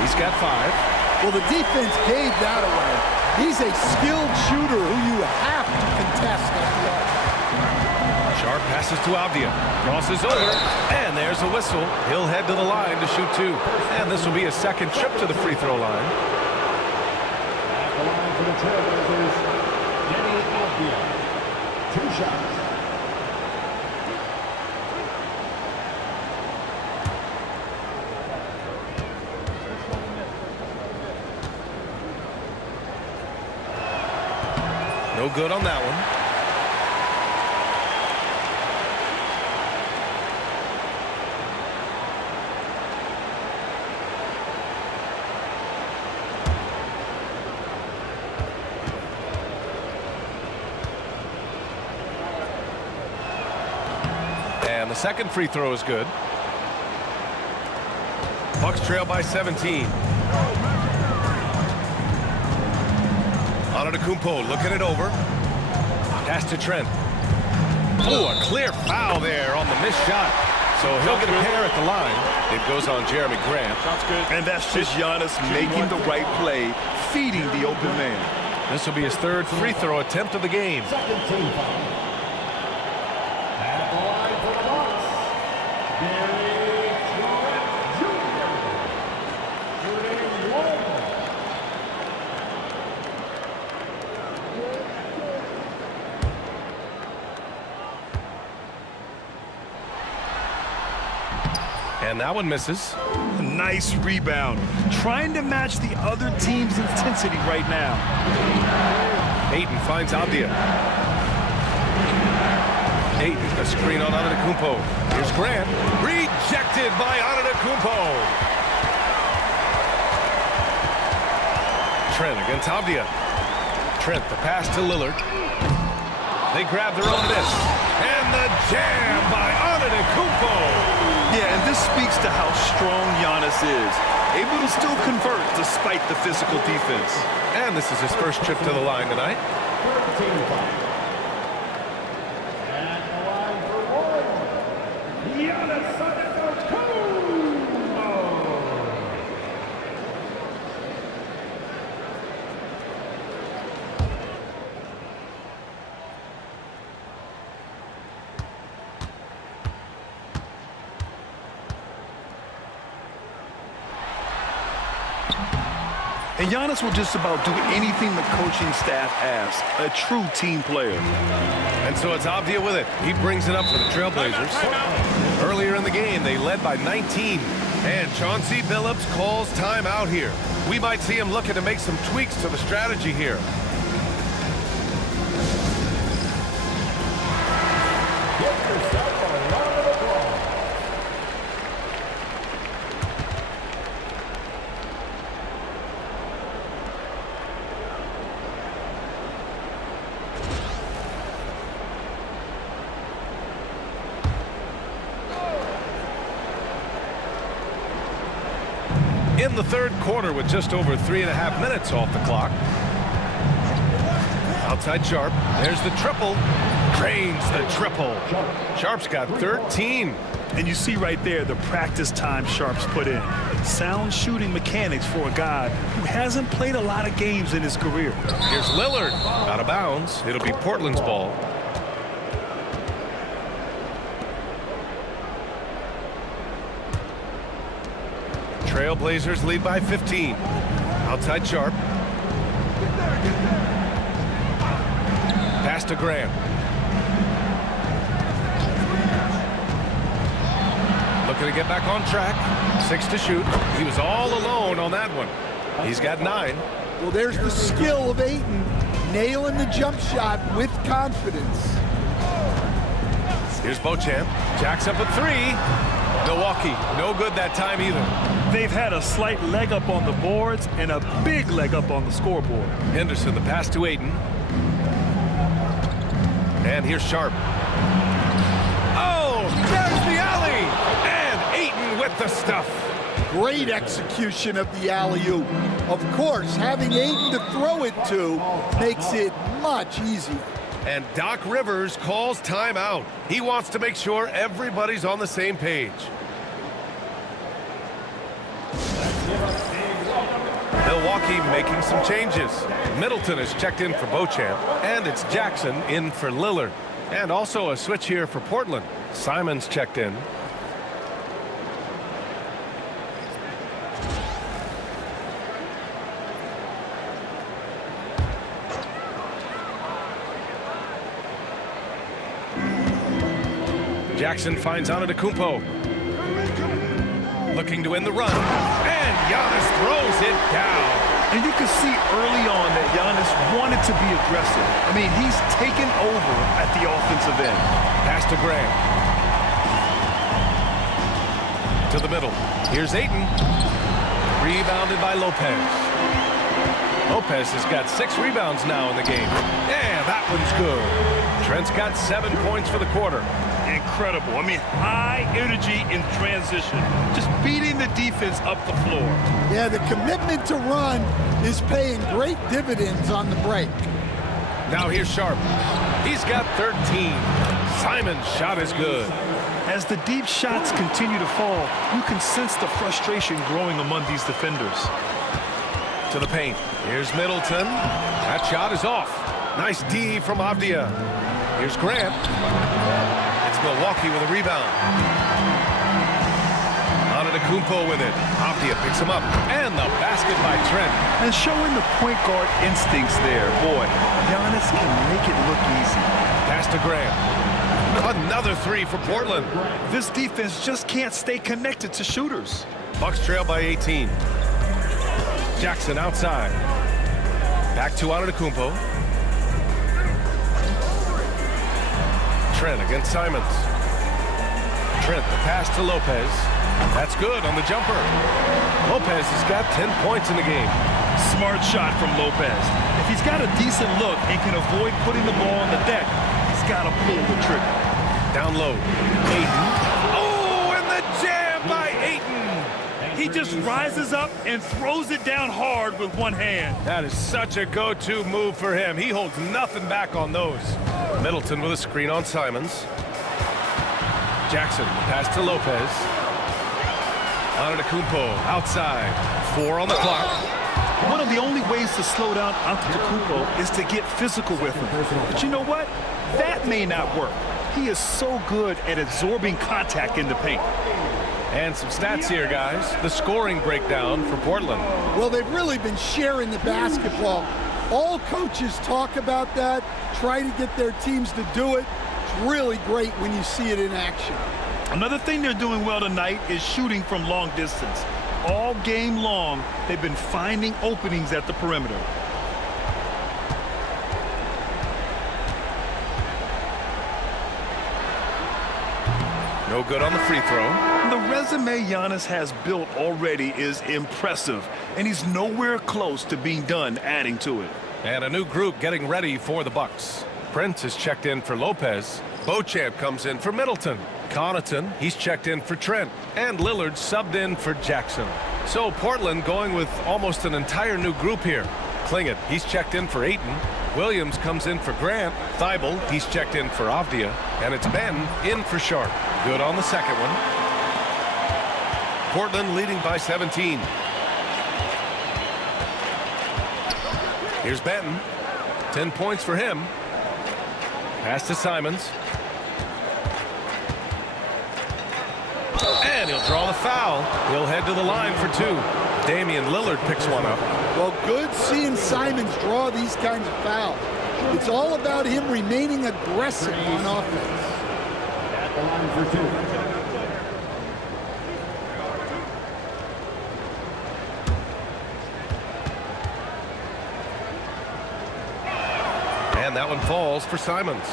He's got 5. Well, the defense gave that away. He's a skilled shooter who you have to contest at the arc. Sharp passes to Avdia. Crosses over. And there's a whistle. He'll head to the line to shoot 2. And this will be his second trip to the free throw line. At the line for the Trailblazers, Denny Avdia. 2 shots. No good on that one. And the second free throw is good. Bucks trail by 17. Antetokounmpo looking it over. Pass to Trent. Oh, a clear foul there on the missed shot. So he'll get a pair at the line. It goes on Jeremy Grant. And that's just Giannis making the right play, feeding the open man. This will be his third free throw attempt of the game. Second team foul. At the line for the Bucks, Gary Trent Jr. Shooting 1. And that one misses. Nice rebound. Trying to match the other team's intensity right now. Ayton finds Avdia. Ayton, a screen on Antetokounmpo. Here's Grant. Rejected by Antetokounmpo. Trent against Avdia. Trent, the pass to Lillard. They grab their own miss. And the jam by Antetokounmpo. Yeah, and this speaks to how strong Giannis is. Able to still convert despite the physical defense. And this is his first trip to the line tonight. Third team foul. At the line for Warriors, Giannis Antetokounmpo. And Giannis will just about do anything the coaching staff asks. A true team player. And so it's Avdia with it. He brings it up for the Trailblazers. Earlier in the game, they led by 19. And Chauncey Billups calls timeout here. We might see him looking to make some tweaks to the strategy here. Give yourself a round of applause. In the third quarter with just over 3.5 minutes off the clock. Outside Sharp. There's the triple. Cranes the triple. Sharp's got 13. And you see right there the practice time Sharp's put in. Sound shooting mechanics for a guy who hasn't played a lot of games in his career. Here's Lillard. Out of bounds. It'll be Portland's ball. Trailblazers lead by 15. Outside Sharp. Pass to Grant. Looking to get back on track. 6 to shoot. He was all alone on that one. He's got 9. Well, there's the skill of Ayton, nailing the jump shot with confidence. Here's Beauchamp. Jacks up a 3. Milwaukee, no good that time either. They've had a slight leg up on the boards and a big leg up on the scoreboard. Henderson, the pass to Ayton. And here's Sharp. Oh, there's the alley! And Ayton with the stuff. Great execution of the alley-oop. Of course, having Ayton to throw it to makes it much easier. And Doc Rivers calls timeout. He wants to make sure everybody's on the same page. Milwaukee making some changes. Middleton is checked in for Beauchamp, and it's Jackson in for Lillard. And also a switch here for Portland. Simons checked in. Jackson finds Antetokounmpo. Looking to win the run. And Giannis throws it down. And you can see early on that Giannis wanted to be aggressive. I mean, he's taken over at the offensive end. Pass to Grant. To the middle. Here's Ayton. Rebounded by Lopez. Lopez has got 6 rebounds now in the game. Yeah, that one's good. Trent's got 7 points for the quarter. Incredible. I mean, high energy in transition. Just beating the defense up the floor. Yeah, the commitment to run is paying great dividends on the break. Now here's Sharp. He's got 13. Simon's shot is good. As the deep shots continue to fall, you can sense the frustration growing among these defenders. To the paint. Here's Middleton. That shot is off. Nice D from Avdia. Here's Grant. It's Milwaukee with a rebound. Antetokounmpo with it. Avdia picks him up. And the basket by Trent. And showing the point guard instincts there. Boy, Giannis can make it look easy. Pass to Grant. Another 3 for Portland. This defense just can't stay connected to shooters. Bucks trail by 18. Jackson outside. Back to Antetokounmpo. Trent against Simons. Trent, the pass to Lopez. That's good on the jumper. Lopez has got 10 points in the game. Smart shot from Lopez. If he's got a decent look and can avoid putting the ball on the deck, he's got to pull the trigger. Down low. Ayton. Oh, and the jam by Ayton. He just rises up and throws it down hard with one hand. That is such a go-to move for him. He holds nothing back on those. Middleton with a screen on Simons. Jackson, pass to Lopez. Antetokounmpo outside. 4 on the clock. One of the only ways to slow down Antetokounmpo is to get physical with him. But you know what? That may not work. He is so good at absorbing contact in the paint. And some stats here, guys. The scoring breakdown for Portland. Well, they've really been sharing the basketball. All coaches talk about that, try to get their teams to do it. It's really great when you see it in action. Another thing they're doing well tonight is shooting from long distance. All game long, they've been finding openings at the perimeter. No good on the free throw. The resume Giannis has built already is impressive, and he's nowhere close to being done adding to it. And a new group getting ready for the Bucks. Prince is checked in for Lopez. Beauchamp comes in for Middleton. Connaughton, he's checked in for Trent. And Lillard subbed in for Jackson. So Portland going with almost an entire new group here. Klingett, he's checked in for Ayton. Williams comes in for Grant. Thibault, he's checked in for Avdia. And it's Ben in for Sharp. Good on the second one. Portland leading by 17. Here's Benton. 10 points for him. Pass to Simons. And he'll draw the foul. He'll head to the line for 2. Damian Lillard picks one up. Well, good seeing Simons draw these kinds of fouls. It's all about him remaining aggressive on offense. At the line for 2. And that one falls for Simons.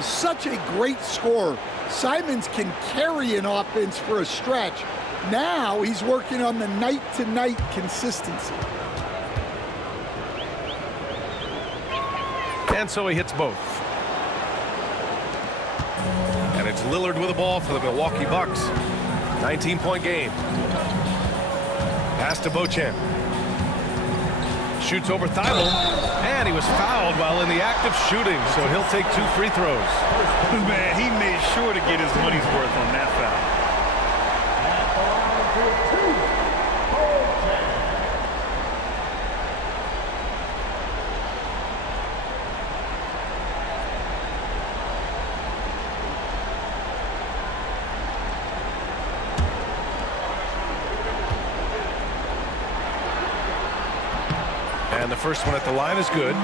Such a great scorer. Simons can carry an offense for a stretch. Now he's working on the night-to-night consistency. And so he hits both. Lillard with the ball for the Milwaukee Bucks. 19-point game. Pass to Beauchamp. Shoots over Thibault, and he was fouled while in the act of shooting, so he'll take 2 free throws. Man, he made sure to get his money's worth on that foul. And the first one at the line is good.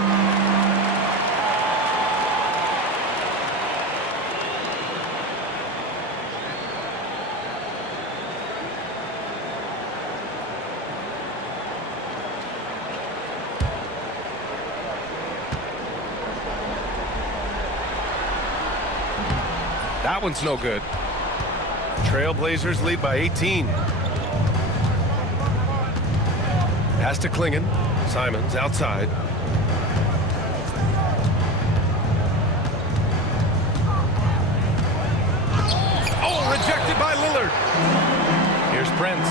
That one's no good. Trailblazers lead by 18. Pass to Klingon. Simons outside. Oh, rejected by Lillard. Here's Prince.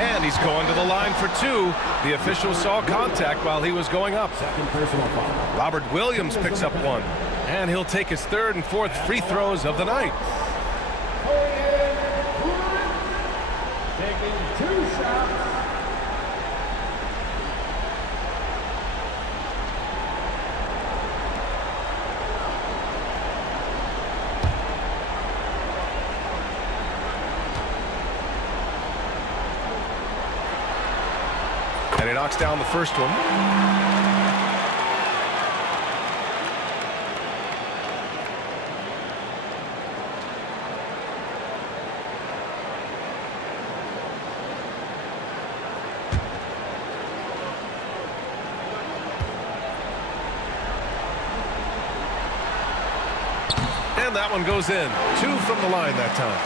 And he's going to the line for 2. The official saw contact while he was going up. Second personal foul. Robert Williams picks up 1. And he'll take his 3rd and 4th free throws of the night. Taking 2 shots. And he knocks down the first one. And that one goes in. 2 from the line that time.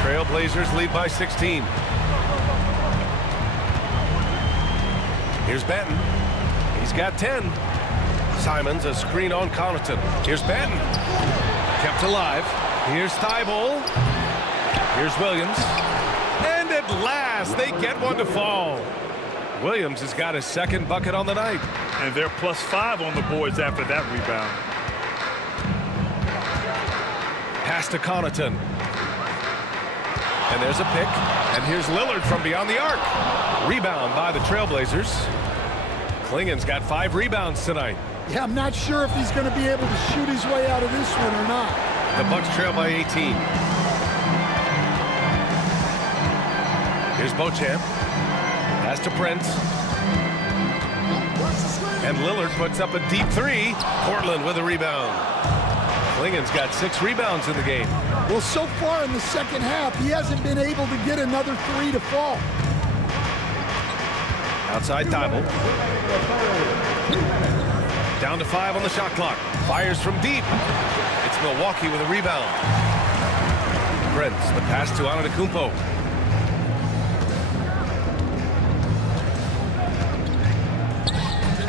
Trailblazers lead by 16. Here's Benton. He's got 10. Simons, a screen on Connaughton. Here's Benton. Kept alive. Here's Thibault. Here's Williams. And at last, they get one to fall. Williams has got his 2nd bucket on the night. And they're +5 on the boards after that rebound. Pass to Connaughton. And there's a pick. And here's Lillard from beyond the arc. Rebound by the Trailblazers. Klingon's got 5 rebounds tonight. Yeah, I'm not sure if he's going to be able to shoot his way out of this one or not. The Bucks trail by 18. Here's Beauchamp. Pass to Prince. And Lillard puts up a deep 3. Portland with a rebound. Klingon's got 6 rebounds in the game. Well, so far in the second half, he hasn't been able to get another 3 to fall. Outside Thibault. Down to 5 on the shot clock. Fires from deep. It's Milwaukee with a rebound. Prince, the pass to Antetokounmpo.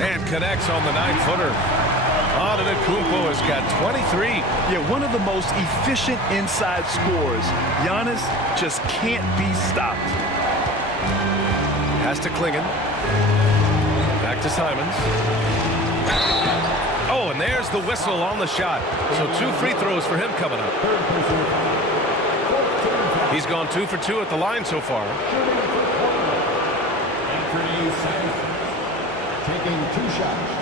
And connects on the 9-footer. Antetokounmpo has got 23. Yeah, one of the most efficient inside scorers. Giannis just can't be stopped. Pass to Klingon. Back to Simons. Oh, and there's the whistle on the shot. So 2 free throws for him coming up. He's gone 2 for 2 at the line so far. Anthony Simons taking 2 shots.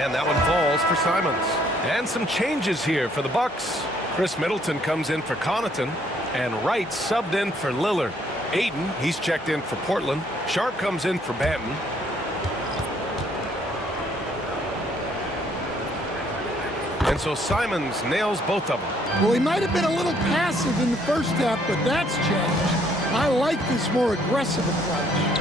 And that one falls for Simons. And some changes here for the Bucks. Chris Middleton comes in for Connaughton, and Wright subbed in for Lillard. Ayton, he's checked in for Portland. Sharp comes in for Banton. And so Simons nails both of them. Well, he might have been a little passive in the first half, but that's changed. I like this more aggressive approach.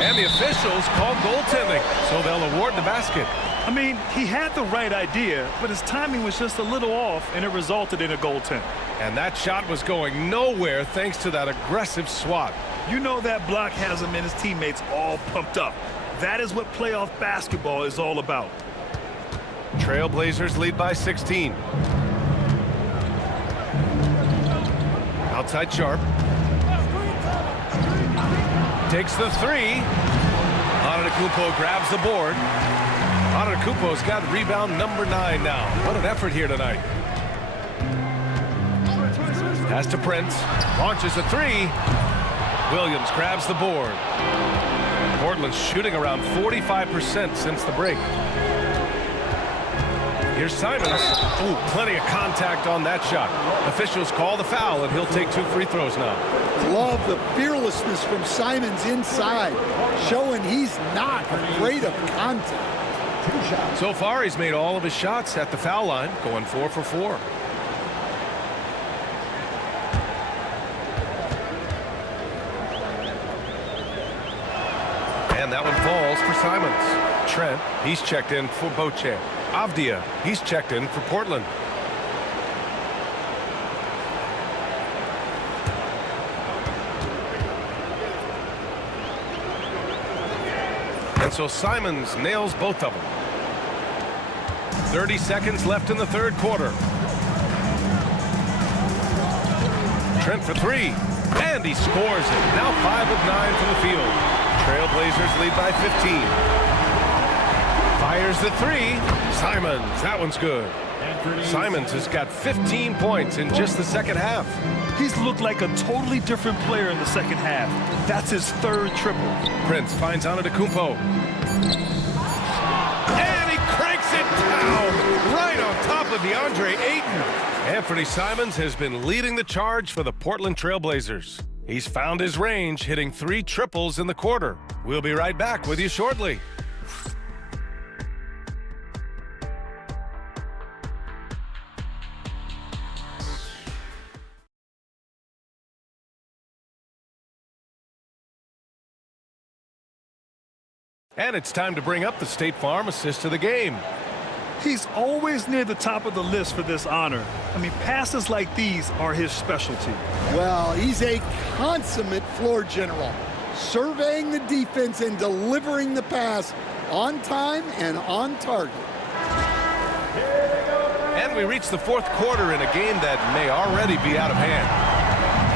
And the officials called goaltending, so they'll award the basket. I mean, he had the right idea, but his timing was just a little off, and it resulted in a goaltend. And that shot was going nowhere thanks to that aggressive swat. You know that block has him and his teammates all pumped up. That is what playoff basketball is all about. Trailblazers lead by 16. Outside Sharp. Takes the three. Antetokounmpo grabs the board. Antetokounmpo's got rebound number 9 now. What an effort here tonight. Pass to Prince. Launches a three. Williams grabs the board. Portland's shooting around 45% since the break. Here's Simons. Ooh, plenty of contact on that shot. Officials call the foul, and he'll take 2 free throws now. Love the fearlessness from Simons inside, showing he's not afraid of contact. So far, he's made all of his shots at the foul line, going 4 for 4. And that one falls for Simons. Trent, he's checked in for Beauchamp. Avdia, he's checked in for Portland. And so Simons nails both of them. 30 seconds left in the third quarter. Trent for 3, and he scores it. Now 5 of 9 from the field. Trailblazers lead by 15. Fires the 3. Simons, that one's good. Simons has got 15 points in just the second half. He's looked like a totally different player in the second half. That's his 3rd triple. Prince finds Antetokounmpo. And he cranks it down right on top of DeAndre Ayton. Anthony Simons has been leading the charge for the Portland Trailblazers. He's found his range, hitting 3 triples in the quarter. We'll be right back with you shortly. And it's time to bring up the State Farm assist of the game. He's always near the top of the list for this honor. I mean, passes like these are his specialty. Well, he's a consummate floor general, surveying the defense and delivering the pass on time and on target. And we reach the fourth quarter in a game that may already be out of hand.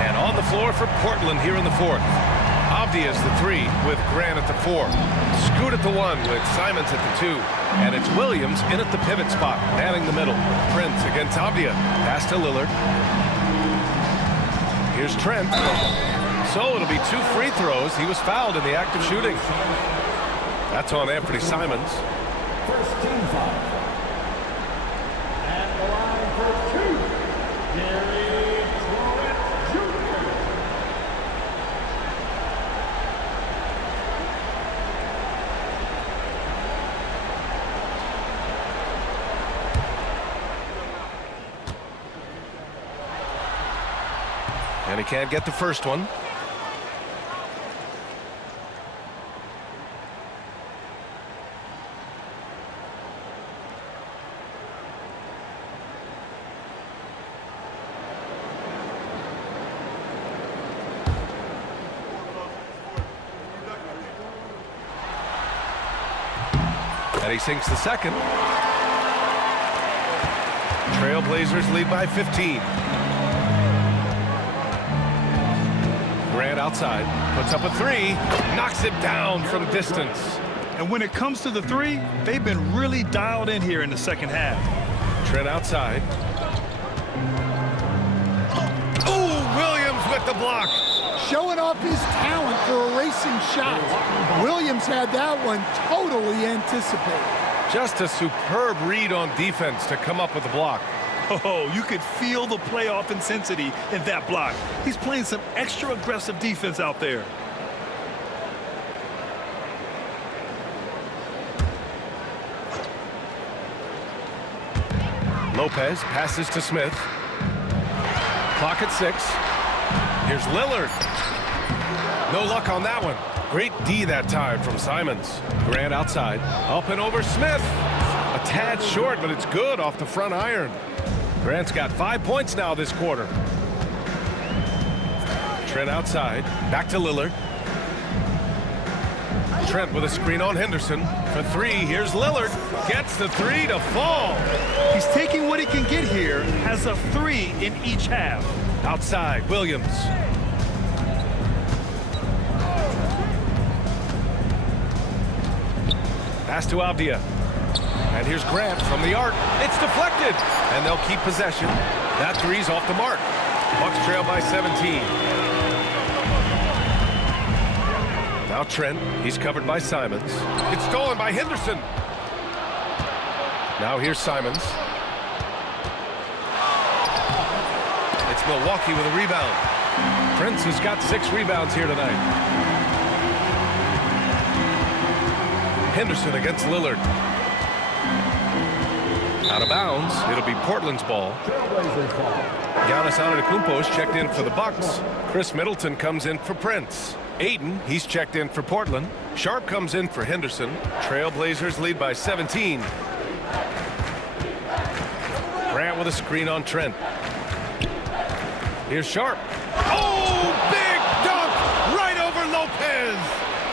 And on the floor for Portland here in the fourth. Avdia's the 3 with Grant at the 4. Scoot at the 1 with Simons at the 2. And it's Williams in at the pivot spot, manning the middle. Prince against Avdia. Pass to Lillard. Here's Trent. So it'll be 2 free throws. He was fouled in the act of shooting. That's on Anthony Simons. First team foul. At the line for 2, Gary Trent Jr. And he can't get the first one. And he sinks the second. Trailblazers lead by 15. Grant outside, puts up a 3, knocks it down from distance. And when it comes to the 3, they've been really dialed in here in the second half. Trent outside. Ooh, Williams with the block. Showing off his talent for erasing shots. Williams had that one totally anticipated. Just a superb read on defense to come up with the block. Oh, you could feel the playoff intensity in that block. He's playing some extra aggressive defense out there. Lopez passes to Smith. Clock at 6. Here's Lillard. No luck on that one. Great D that time from Simons. Grant outside. Up and over Smith. A tad short, but it's good off the front iron. Grant's got 5 points now this quarter. Trent outside. Back to Lillard. Trent with a screen on Henderson. For three, here's Lillard. Gets the three to fall. He's taking what he can get here. Has a 3 in each half. Outside, Williams. Pass to Avdia. And here's Grant from the arc. It's deflected. And they'll keep possession. That three's off the mark. Bucks trail by 17. Now Trent. He's covered by Simons. It's stolen by Henderson. Now here's Simons. It's Milwaukee with a rebound. Prince has got 6 rebounds here tonight. Henderson against Lillard. Out of bounds. It'll be Portland's ball. Giannis Antetokounmpo is checked in for the Bucks. Chris Middleton comes in for Prince. Ayton, he's checked in for Portland. Sharp comes in for Henderson. Trailblazers lead by 17. Grant with a screen on Trent. Here's Sharp. Oh, big dunk right over Lopez.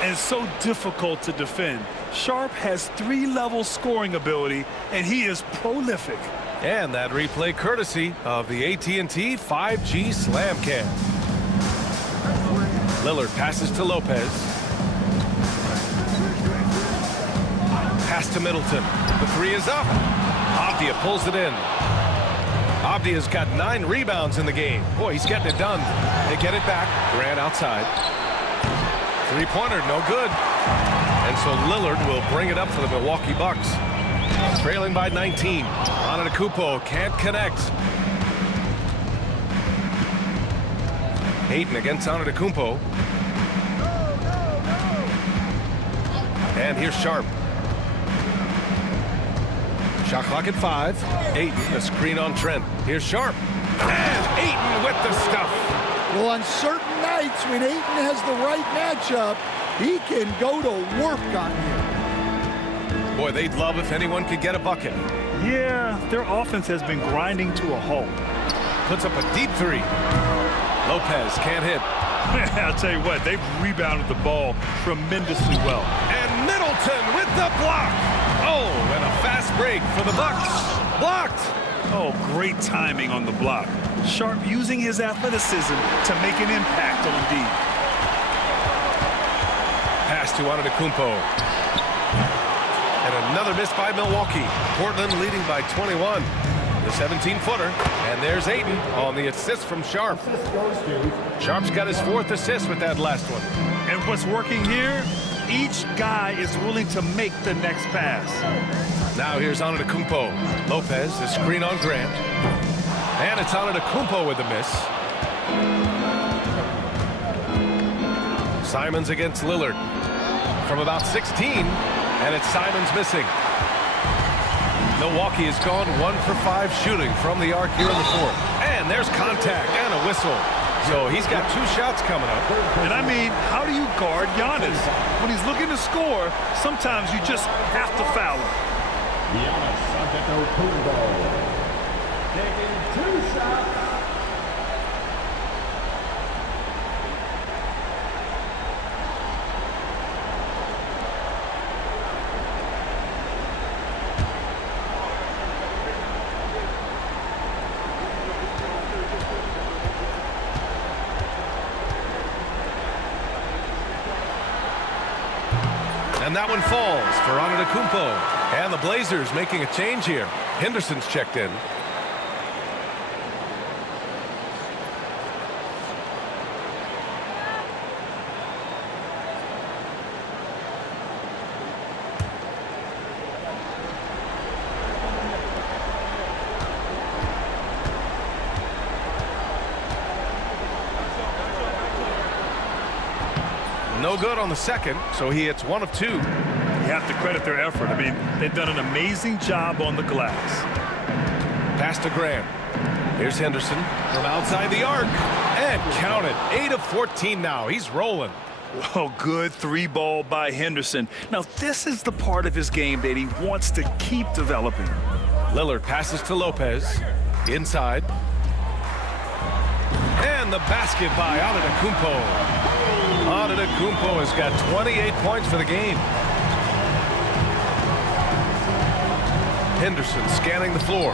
And so difficult to defend. Sharp has 3-level scoring ability, and he is prolific. And that replay courtesy of the AT&T 5G Slam Cam. Lillard passes to Lopez. Pass to Middleton. The three is up. Avdia pulls it in. Avdia's got 9 rebounds in the game. Boy, he's getting it done. They get it back. Grant outside. Three-pointer, no good. And so Lillard will bring it up for the Milwaukee Bucks. Trailing by 19. Antetokounmpo can't connect. Ayton against Antetokounmpo. And here's Sharp. Shot clock at 5. Ayton, a screen on Trent. Here's Sharp. And Ayton with the stuff. Well, on certain nights when Ayton has the right matchup, he can go to work on you. Boy, they'd love if anyone could get a bucket. Yeah, their offense has been grinding to a halt. Puts up a deep three. Lopez can't hit. I'll tell you what, they've rebounded the ball tremendously well. And Middleton with the block. Oh, and a fast break for the Bucks. Blocked. Oh, great timing on the block. Sharp using his athleticism to make an impact on D. Pass to Antetokounmpo. And another miss by Milwaukee. Portland leading by 21. The 17-footer. And there's Ayton on the assist from Sharp. Sharp's got his 4th assist with that last one. And what's working here? Each guy is willing to make the next pass. Now here's Antetokounmpo. Lopez, the screen on Grant. And it's Antetokounmpo with the miss. Simons against Lillard. From about 16. And it's Simons missing. Milwaukee has gone 1 for 5 shooting from the arc here in the 4th. And there's contact and a whistle. So he's got 2 shots coming up. And I mean, how do you guard Giannis? When he's looking to score, sometimes you just have to foul him. Giannis Antetokounmpo taking 2 shots. And that one falls for Antetokounmpo. And the Blazers making a change here. Henderson's checked in. No good on the second, so he hits 1 of 2. You have to credit their effort. I mean, they've done an amazing job on the glass. Pass to Grant. Here's Henderson from outside the arc. And count it. 8 of 14 now. He's rolling. Oh, good 3-ball by Henderson. Now, this is the part of his game that he wants to keep developing. Lillard passes to Lopez. Inside. And the basket by Antetokounmpo. Antetokounmpo has got 28 points for the game. Henderson scanning the floor.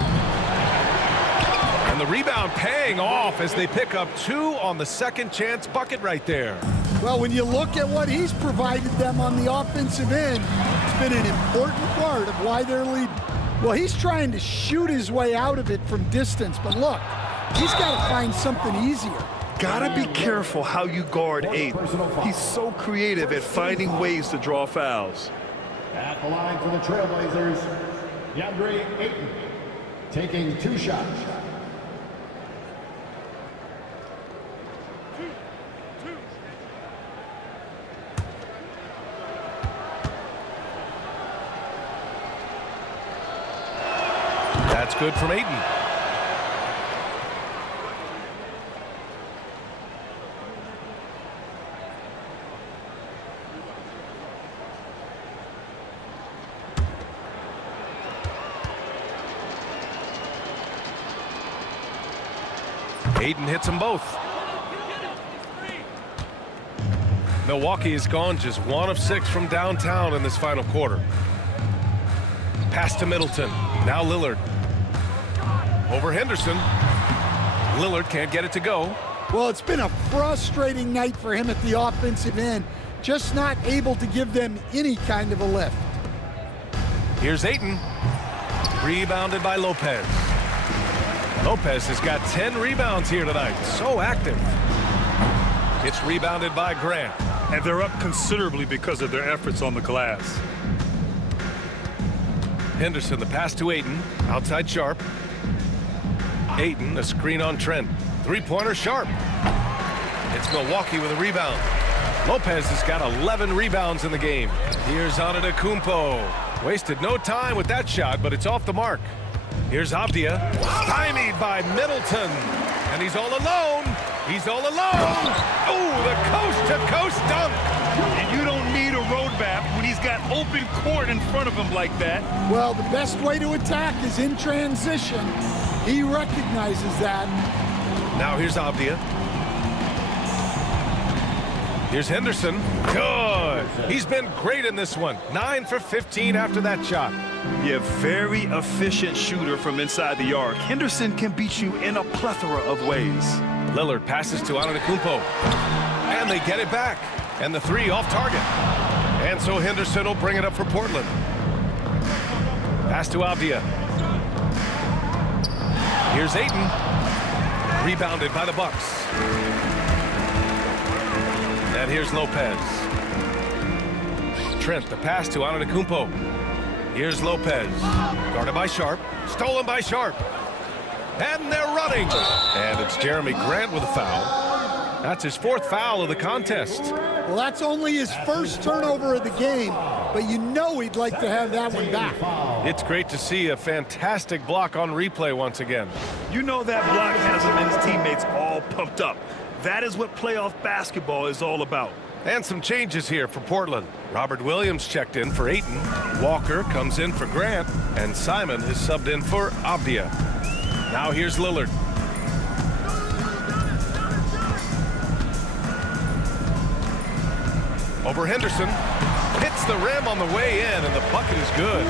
And the rebound paying off as they pick up 2 on the second chance bucket right there. Well, when you look at what he's provided them on the offensive end, it's been an important part of why they're leading. Well, he's trying to shoot his way out of it from distance, but look, he's got to find something easier. Gotta be careful how you guard Ayton. He's so creative at finding ways to draw fouls. At the line for the Trailblazers, DeAndre Ayton taking 2 shots. That's good from Ayton. Ayton hits them both. Milwaukee has gone just 1 of 6 from downtown in this final quarter. Pass to Middleton. Now Lillard. Over Henderson. Lillard can't get it to go. Well, it's been a frustrating night for him at the offensive end. Just not able to give them any kind of a lift. Here's Ayton. Rebounded by Lopez. Lopez has got 10 rebounds here tonight. So active. It's rebounded by Grant. And they're up considerably because of their efforts on the glass. Henderson, the pass to Ayton. Outside Sharp. Ayton, a screen on Trent. Three-pointer Sharp. It's Milwaukee with a rebound. Lopez has got 11 rebounds in the game. Here's Antetokounmpo. Wasted no time with that shot, but it's off the mark. Here's Avdia. Stymied by Middleton. And he's all alone. He's all alone. Oh, the coast-to-coast dunk. And you don't need a roadmap when he's got open court in front of him like that. Well, the best way to attack is in transition. He recognizes that. Now here's Avdia. Here's Henderson. Good. He's been great in this one. 9 for 15 after that shot. Yeah, very efficient shooter from inside the arc. Henderson can beat you in a plethora of ways. Lillard passes to Antetokounmpo. And they get it back. And the 3 off target. And so Henderson will bring it up for Portland. Pass to Avdia. Here's Ayton. Rebounded by the Bucks. And here's Lopez. Trent, the pass to Antetokounmpo. Here's Lopez. Guarded by Sharp. Stolen by Sharp. And they're running. And it's Jeremy Grant with a foul. That's his 4th foul of the contest. Well, that's only his first turnover of the game, but you know he'd like to have that one back. It's great to see a fantastic block on replay once again. You know that block has him and his teammates all pumped up. That is what playoff basketball is all about. And some changes here for Portland. Robert Williams checked in for Ayton. Walker comes in for Grant. And Simon is subbed in for Avdia. Now here's Lillard. Over Henderson. Hits the rim on the way in, and the bucket is good.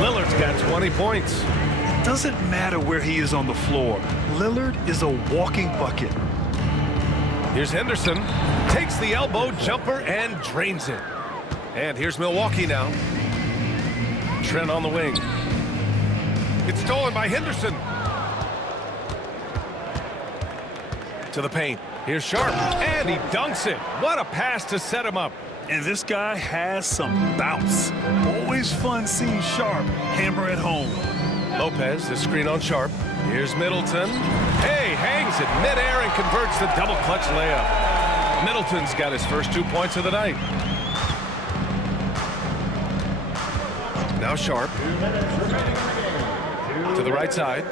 Lillard's got 20 points. It doesn't matter where he is on the floor. Lillard is a walking bucket. Here's Henderson. Takes the elbow jumper and drains it. And here's Milwaukee now. Trent on the wing. It's stolen by Henderson. To the paint. Here's Sharp. And he dunks it. What a pass to set him up. And this guy has some bounce. Always fun seeing Sharp hammer at home. Lopez, the screen on Sharp. Here's Middleton. Hey, hangs it midair and converts the double clutch layup. Middleton's got his first 2 points of the night. Now Sharp. To the right side.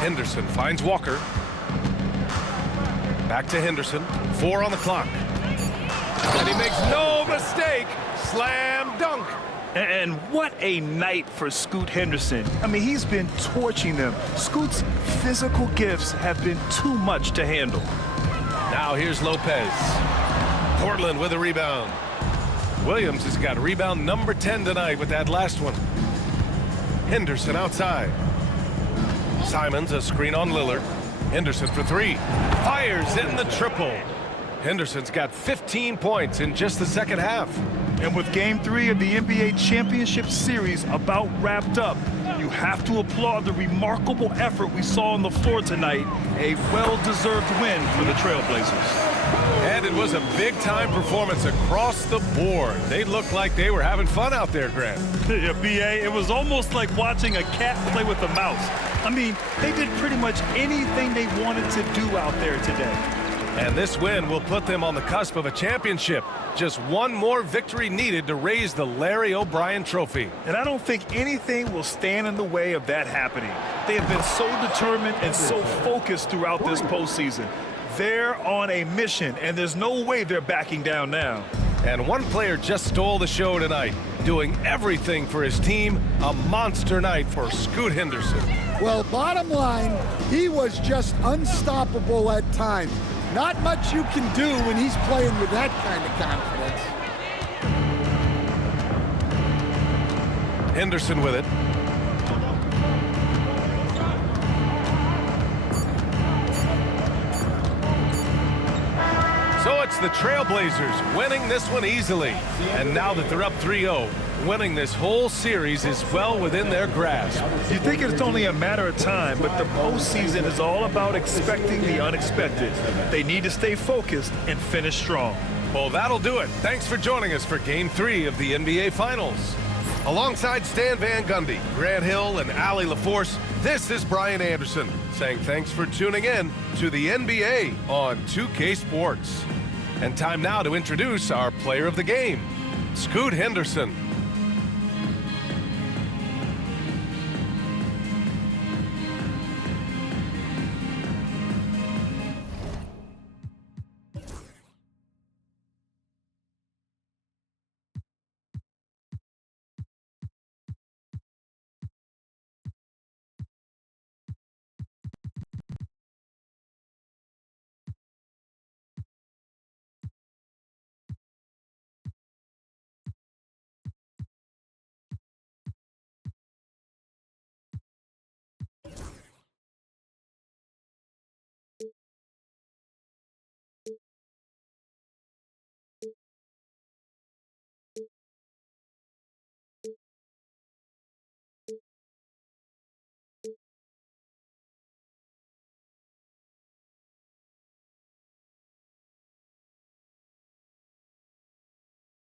Henderson finds Walker. Back to Henderson. 4 on the clock. And he makes no mistake. Slam dunk. And what a night for Scoot Henderson. I mean, he's been torching them. Scoot's physical gifts have been too much to handle. Now here's Lopez. Portland with a rebound. Williams has got rebound number 10 tonight with that last one. Henderson outside. Simons a screen on Lillard. Henderson for three. Fires in the triple. Henderson's got 15 points in just the second half. And with Game 3 of the NBA Championship Series about wrapped up, you have to applaud the remarkable effort we saw on the floor tonight. A well-deserved win for the Trailblazers. And it was a big-time performance across the board. They looked like they were having fun out there, Grant. Yeah, B.A., it was almost like watching a cat play with a mouse. I mean, they did pretty much anything they wanted to do out there today. And this win will put them on the cusp of a championship. Just one more victory needed to raise the Larry O'Brien Trophy. And I don't think anything will stand in the way of that happening. They have been so determined and so focused throughout this postseason. They're on a mission, and there's no way they're backing down now. And one player just stole the show tonight, doing everything for his team. A monster night for Scoot Henderson. Well, bottom line, he was just unstoppable at times. Not much you can do when he's playing with that kind of confidence. Henderson with it. So it's the Trailblazers winning this one easily. And now that they're up 3-0, winning this whole series is well within their grasp. You think it's only a matter of time, but the postseason is all about expecting the unexpected. They need to stay focused and finish strong. Well, that'll do it. Thanks for joining us for Game 3 of the NBA Finals. Alongside Stan Van Gundy, Grant Hill, and Allie LaForce, this is Brian Anderson saying thanks for tuning in to the NBA on 2K Sports. And time now to introduce our player of the game, Scoot Henderson.